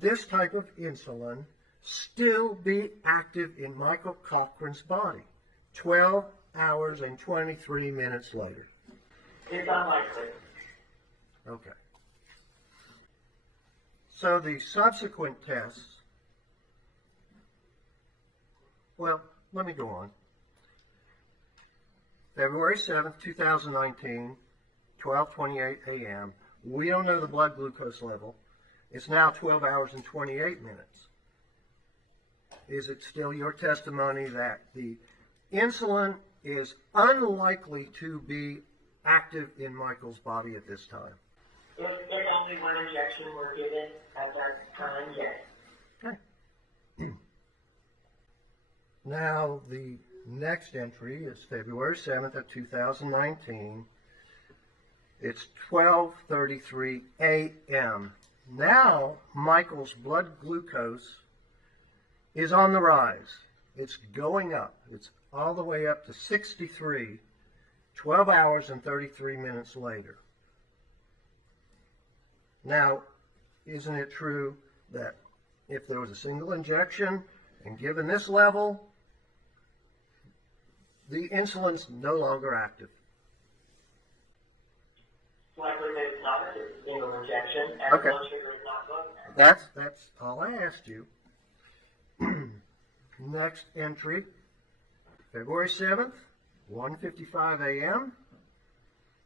this type of insulin still be active in Michael Cochran's body 12 hours and 23 minutes later? It's unlikely. Okay. So the subsequent tests, well, let me go on. February 7th, 2019, 12:28 a.m. We don't know the blood glucose level. It's now 12 hours and 28 minutes. Is it still your testimony that the insulin is unlikely to be active in Michael's body at this time? If only one injection were given at that time, yes. Okay. Now, the next entry is February 7th of 2019. It's 12:33 a.m. Now, Michael's blood glucose is on the rise. It's going up. It's all the way up to 63, 12 hours and 33 minutes later. Now, isn't it true that if there was a single injection and given this level, the insulin's no longer active? It's likely that it's not a single injection, and Okay. blood sugar is not low. That's all I asked you. Next entry, February 7th, 1:55 a.m.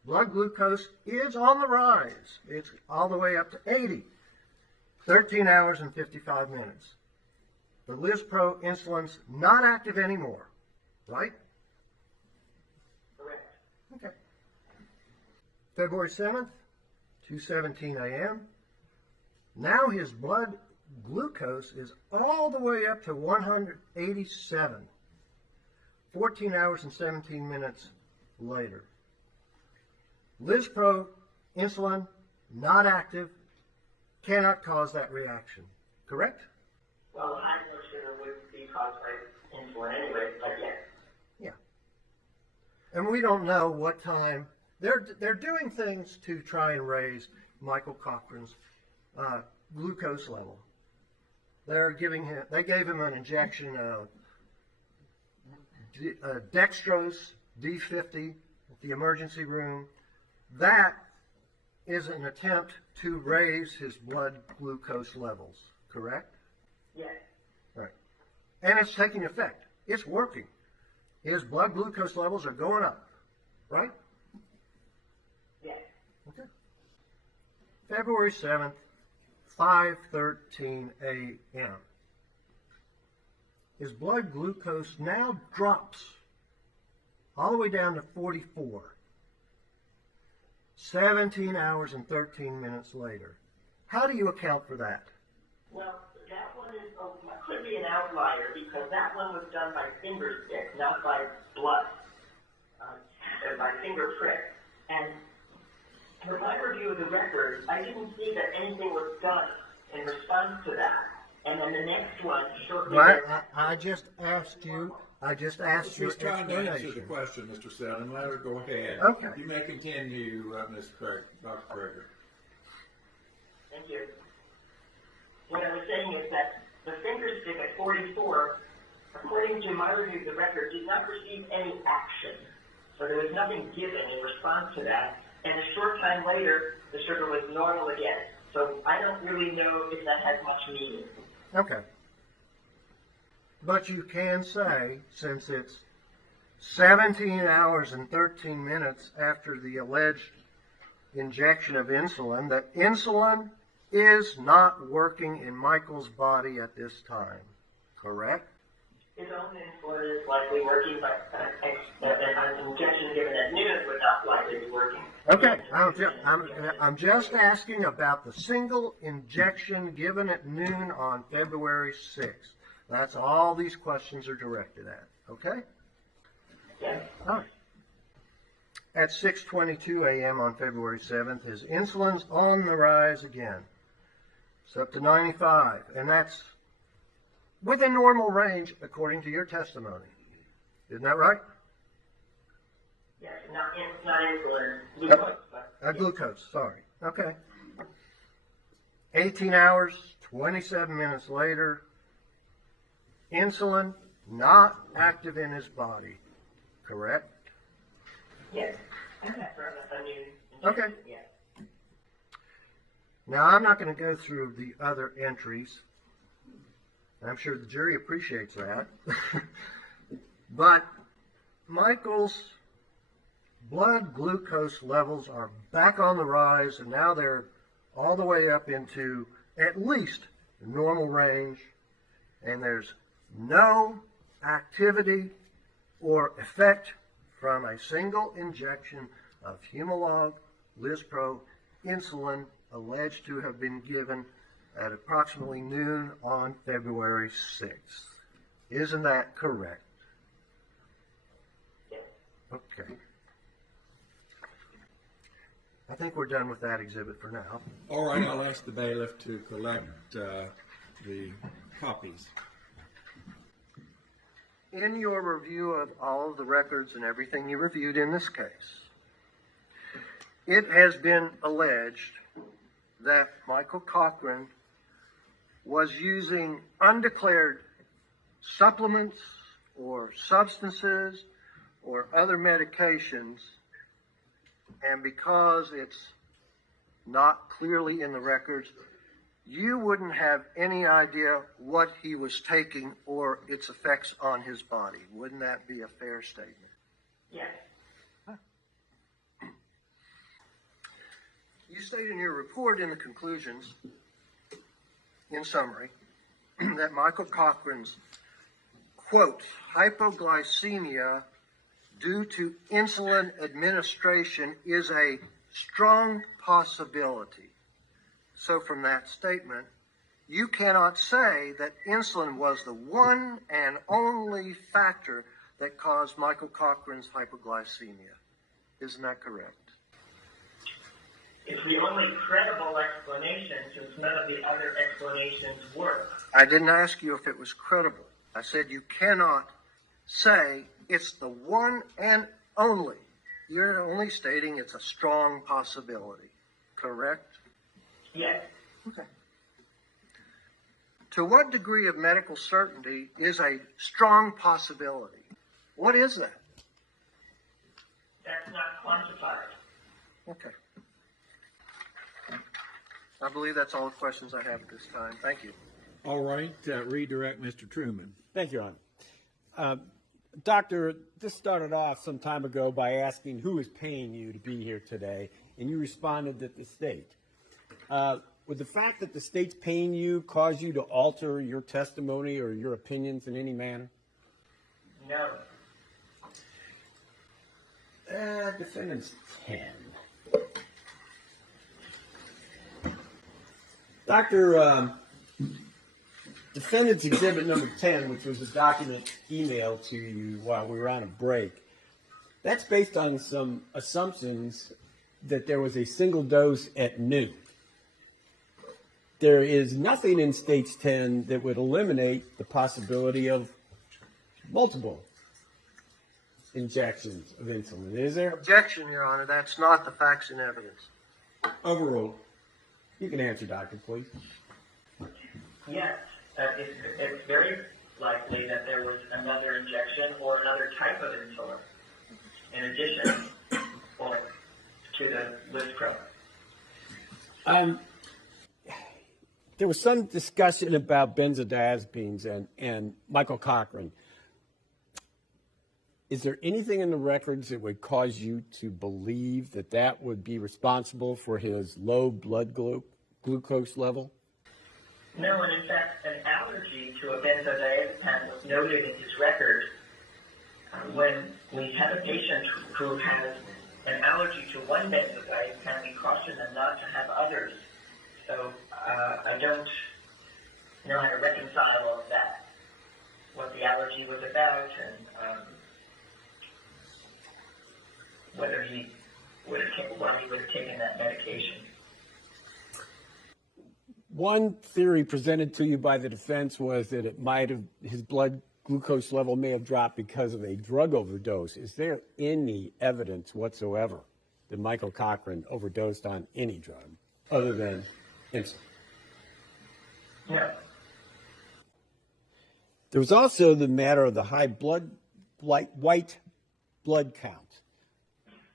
Blood glucose is on the rise. It's all the way up to 80, 13 hours and 55 minutes. The Lispro insulin's not active anymore, right? Correct. Okay. February 7th, 2:17 a.m. Now his blood glucose is all the way up to 187, 14 hours and 17 minutes later. Lispro insulin, not active, cannot cause that reaction, correct? Well, high blood sugar would be caused by insulin anyway, but yes. Yeah. And we don't know what time. They're doing things to try and raise Michael Cochran's glucose level. They gave him an injection of dextrose D50 at the emergency room. That is an attempt to raise his blood glucose levels, correct? Yes. Right. And it's taking effect. It's working. His blood glucose levels are going up, right? Yes. Okay. February 7th, 5:13 a.m. His blood glucose now drops all the way down to 44. 17 hours and 13 minutes later. How do you account for that? Well, that one could be an outlier because that one was done by finger stick, not by blood, by finger prick. And from my review of the record, I didn't see that anything was done in response to that. And then the next one, shortly I just asked you. I just asked you. She's trying to answer the question, Mr. Seldon. Let her go ahead. Okay. You may continue, Ms. Dr. Krieger. Thank you. What I was saying is that the finger stick at 44 according to my review of the record, did not receive any action. So there was nothing given in response to that. And a short time later, the sugar was normal again. So I don't really know if that has much meaning. Okay. But you can say, since it's 17 hours and 13 minutes after the alleged injection of insulin, that insulin is not working in Michael's body at this time. Correct? His own insulin is likely working, but an injection given at noon would not likely be working. Okay. I'm just asking about the single injection given at noon on February 6th. That's all these questions are directed at. Okay? Yes. All right. At 6:22 a.m. on February 7th, his insulin's on the rise again. It's up to 95, and that's within normal range according to your testimony. Isn't that right? Yes, not insulin, glucose. But Glucose, sorry. Okay. 18 hours, 27 minutes later, insulin not active in his body. Correct? yes, and that's a new Okay. injection, yes. Now, I'm not going to go through the other entries. I'm sure the jury appreciates that. But Michael's blood glucose levels are back on the rise, and now they're all the way up into at least normal range, and there's no activity or effect from a single injection of Humalog Lispro insulin alleged to have been given at approximately noon on February 6th. Isn't that correct? Okay. I think we're done with that exhibit for now. All right, I'll ask the bailiff to collect the copies. In your review of all of the records and everything you reviewed in this case, it has been alleged that Michael Cochran was using undeclared supplements or substances or other medications, and because it's not clearly in the records, you wouldn't have any idea what he was taking or its effects on his body. Wouldn't that be a fair statement? Yes. You state in your report in the conclusions, in summary, that Michael Cochran's, quote, hypoglycemia due to insulin administration is a strong possibility. So from that statement, you cannot say that insulin was the one and only factor that caused Michael Cochran's hypoglycemia. Isn't that correct? It's the only credible explanation since none of the other explanations work. I didn't ask you if it was credible. I said you cannot say it's the one and only. You're only stating it's a strong possibility. Correct? Yes. Okay. To what degree of medical certainty is a strong possibility? What is that? That's not quantified. Okay. I believe that's all the questions I have at this time. Thank you. All right, redirect Mr. Truman. Thank you, Ron. Doctor, this started off some time ago by asking who is paying you to be here today, and you responded that the state. Would the fact that the state's paying you cause you to alter your testimony or your opinions in any manner? No. Defendant's 10. Doctor, defendant's exhibit number 10, which was a document emailed to you while we were on a break, that's based on some assumptions that there was a single dose at noon. There is nothing in States 10 that would eliminate the possibility of multiple injections of insulin, is there? Objection, Your Honor. That's not the facts and evidence. Overruled. You can answer, Doctor, please. Yes. It's very likely that there was another injection or another type of insulin in addition or to the Lispro. There was some discussion about benzodiazepines and Michael Cochran. Is there anything in the records that would cause you to believe that that would be responsible for his low blood glucose level? No, and in fact, an allergy to a benzodiazepine was noted in his record when we have a patient who has an allergy to one benzodiazepine, we caution them not to have others. So I don't know how to reconcile all of that, what the allergy was about, and whether he would have why he would have taken that medication. One theory presented to you by the defense was that his blood glucose level may have dropped because of a drug overdose. Is there any evidence whatsoever that Michael Cochran overdosed on any drug other than insulin? No. There was also the matter of the high white blood count.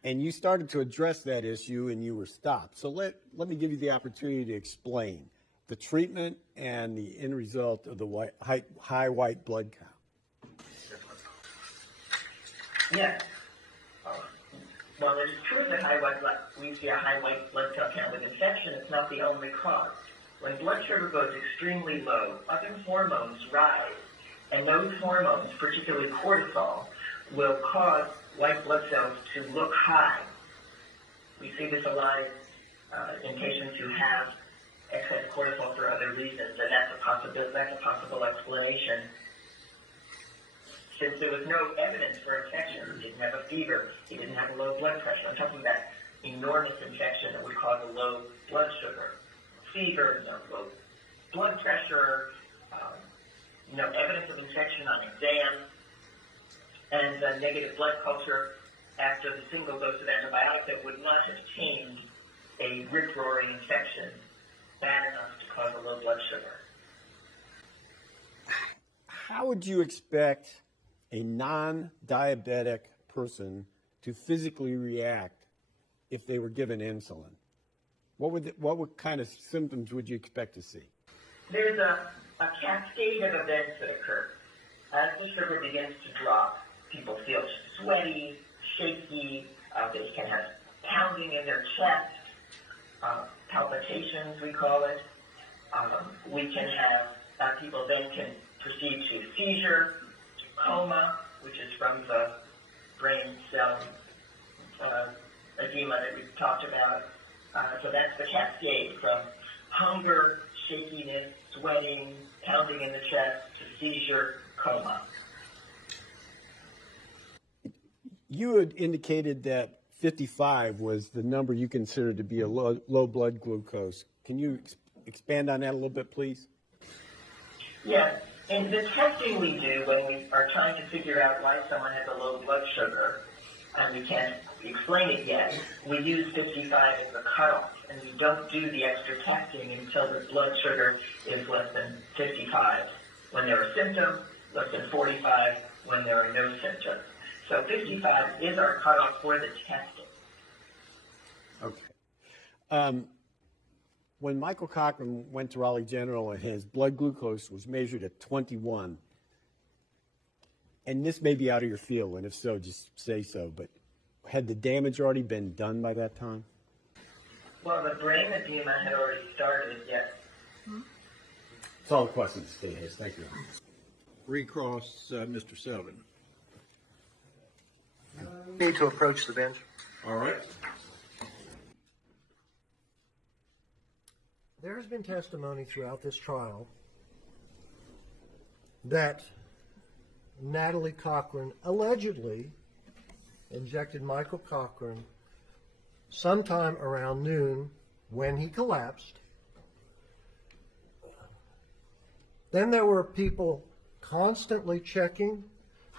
And you started to address that issue and you were stopped. So let me give you the opportunity to explain the treatment and the end result of the high white blood count. Yes. Well, it is true that we see a high white blood cell count with infection. It's not the only cause. When blood sugar goes extremely low, other hormones rise, and those hormones, particularly cortisol, will cause white blood cells to look high. We see this a lot in patients who have excess cortisol for other reasons, and that's a possible explanation. Since there was no evidence for infection, he didn't have a fever, he didn't have a low blood pressure. I'm talking about enormous infection that would cause a low blood sugar, fever, low blood pressure, no evidence of infection on exam, and a negative blood culture after the single dose of antibiotic that would not have changed a rip-roaring infection bad enough to cause a low blood sugar. How would you expect a non-diabetic person to physically react if they were given insulin? What kind of symptoms would you expect to see? There's a cascade of events that occur. As the sugar begins to drop, people feel sweaty, shaky, they can have pounding in their chest, palpitations we call it. We can have, people then can proceed to seizure, coma, which is from the brain cell edema that we've talked about. So that's the cascade from hunger, shakiness, sweating, pounding in the chest, to seizure, coma. You had indicated that 55 was the number you considered to be a low blood glucose. Can you expand on that a little bit, please? Yes. In the testing we do when we are trying to figure out why someone has a low blood sugar, and we can't explain it yet, we use 55 as the cutoff, and we don't do the extra testing until the blood sugar is less than 55 when there are symptoms, less than 45 when there are no symptoms. So 55 is our cutoff for the testing. Okay. When Michael Cochran went to Raleigh General and his blood glucose was measured at 21, and this may be out of your field, and if so, just say so, but had the damage already been done by that time? Well, the brain edema had already started, yes. That's all the questions, State Hayes. Thank you. Recross, Mr. Selvin. Need to approach the bench. All right. There has been testimony throughout this trial that Natalie Cochran allegedly injected Michael Cochran sometime around noon when he collapsed. Then there were people constantly checking.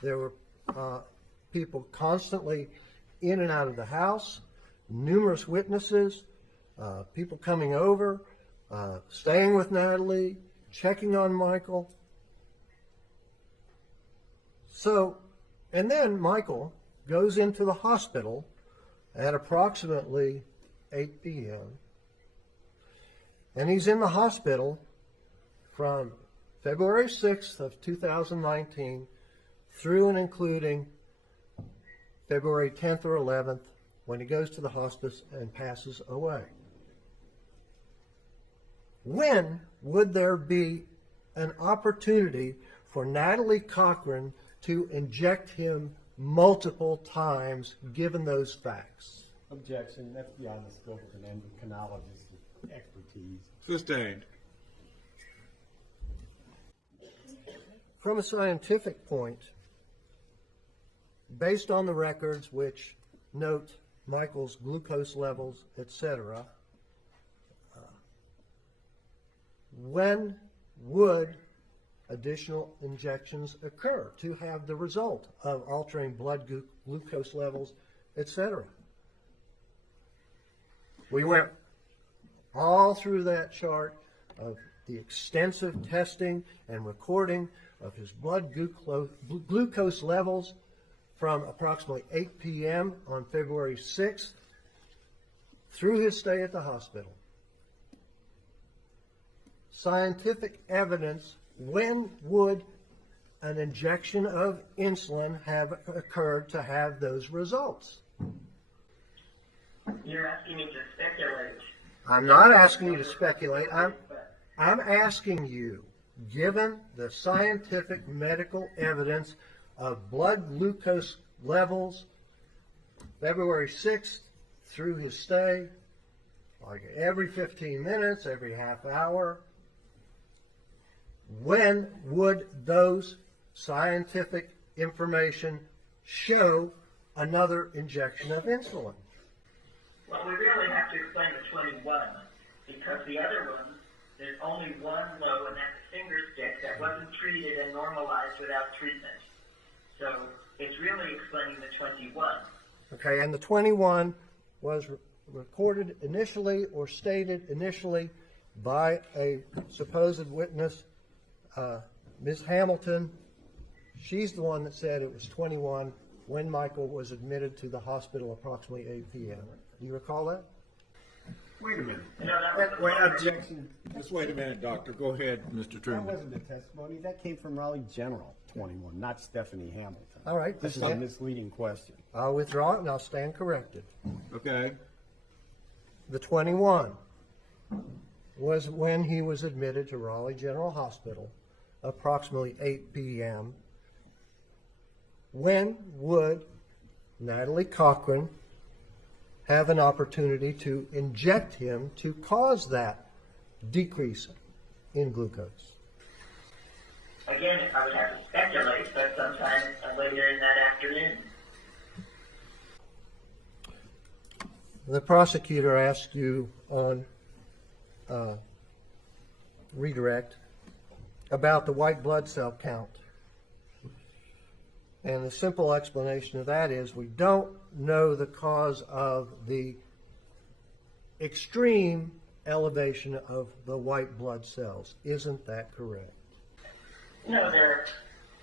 There were people constantly in and out of the house, numerous witnesses, people coming over, staying with Natalie, checking on Michael. So, and then Michael goes into the hospital at approximately 8 p.m. And he's in the hospital from February 6th of 2019 through and including February 10th or 11th when he goes to the hospice and passes away. When would there be an opportunity for Natalie Cochran to inject him multiple times given those facts? Objection. That's beyond the scope of an endocrinologist's expertise. Sustained. From a scientific point, based on the records which note Michael's glucose levels, etc., when would additional injections occur to have the result of altering blood glucose levels, etc.? We went all through that chart of the extensive testing and recording of his blood glucose levels from approximately 8 p.m. on February 6th through his stay at the hospital. Scientific evidence, when would an injection of insulin have occurred to have those results? You're asking me to speculate. I'm not asking you to speculate. I'm asking you, given the scientific medical evidence of blood glucose levels February 6th through his stay, like every 15 minutes, every half hour, when would those scientific information show another injection of insulin? Well, we really have to explain the 21, because the other one, there's only one low, and that's a finger stick that wasn't treated and normalized without treatment. So it's really explaining the 21. Okay, and the 21 was recorded initially or stated initially by a supposed witness, Ms. Hamilton. She's the one that said it was 21 when Michael was admitted to the hospital approximately 8 p.m. Do you recall that? Wait a minute. No, that was Wait, objection. Just wait a minute, Doctor. Go ahead, Mr. That Truman. wasn't the testimony. That came from Raleigh General 21, not Stephanie Hamilton. All right. This is a misleading question. I'll withdraw it and I'll stand corrected. Okay. The 21 was when he was admitted to Raleigh General Hospital, approximately 8 p.m. When would Natalie Cochran have an opportunity to inject him to cause that decrease in glucose? Again, I would have to speculate, but sometime later in that afternoon. The prosecutor asked you on redirect about the white blood cell count. And the simple explanation of that is we don't know the cause of the extreme elevation of the white blood cells. Isn't that correct? No, there are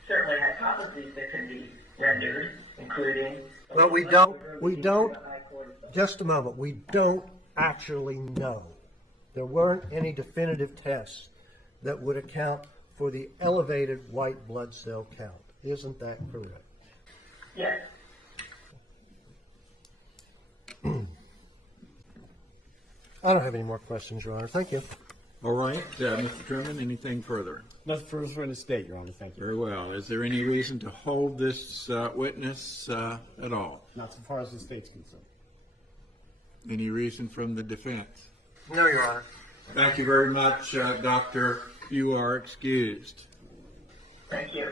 certainly hypotheses that can be rendered, including... But we don't, just a moment, we don't actually know. There weren't any definitive tests that would account for the elevated white blood cell count. Isn't that correct? Yes. I don't have any more questions, Your Honor. Thank you. All right. Mr. Truman, anything further? Nothing further from the state, Your Honor. Thank you. Very well. Is there any reason to hold this witness at all? Not so far as the state's concerned. Any reason from the defense? No, Your Honor. Thank you very much, Doctor. You are excused. Thank you.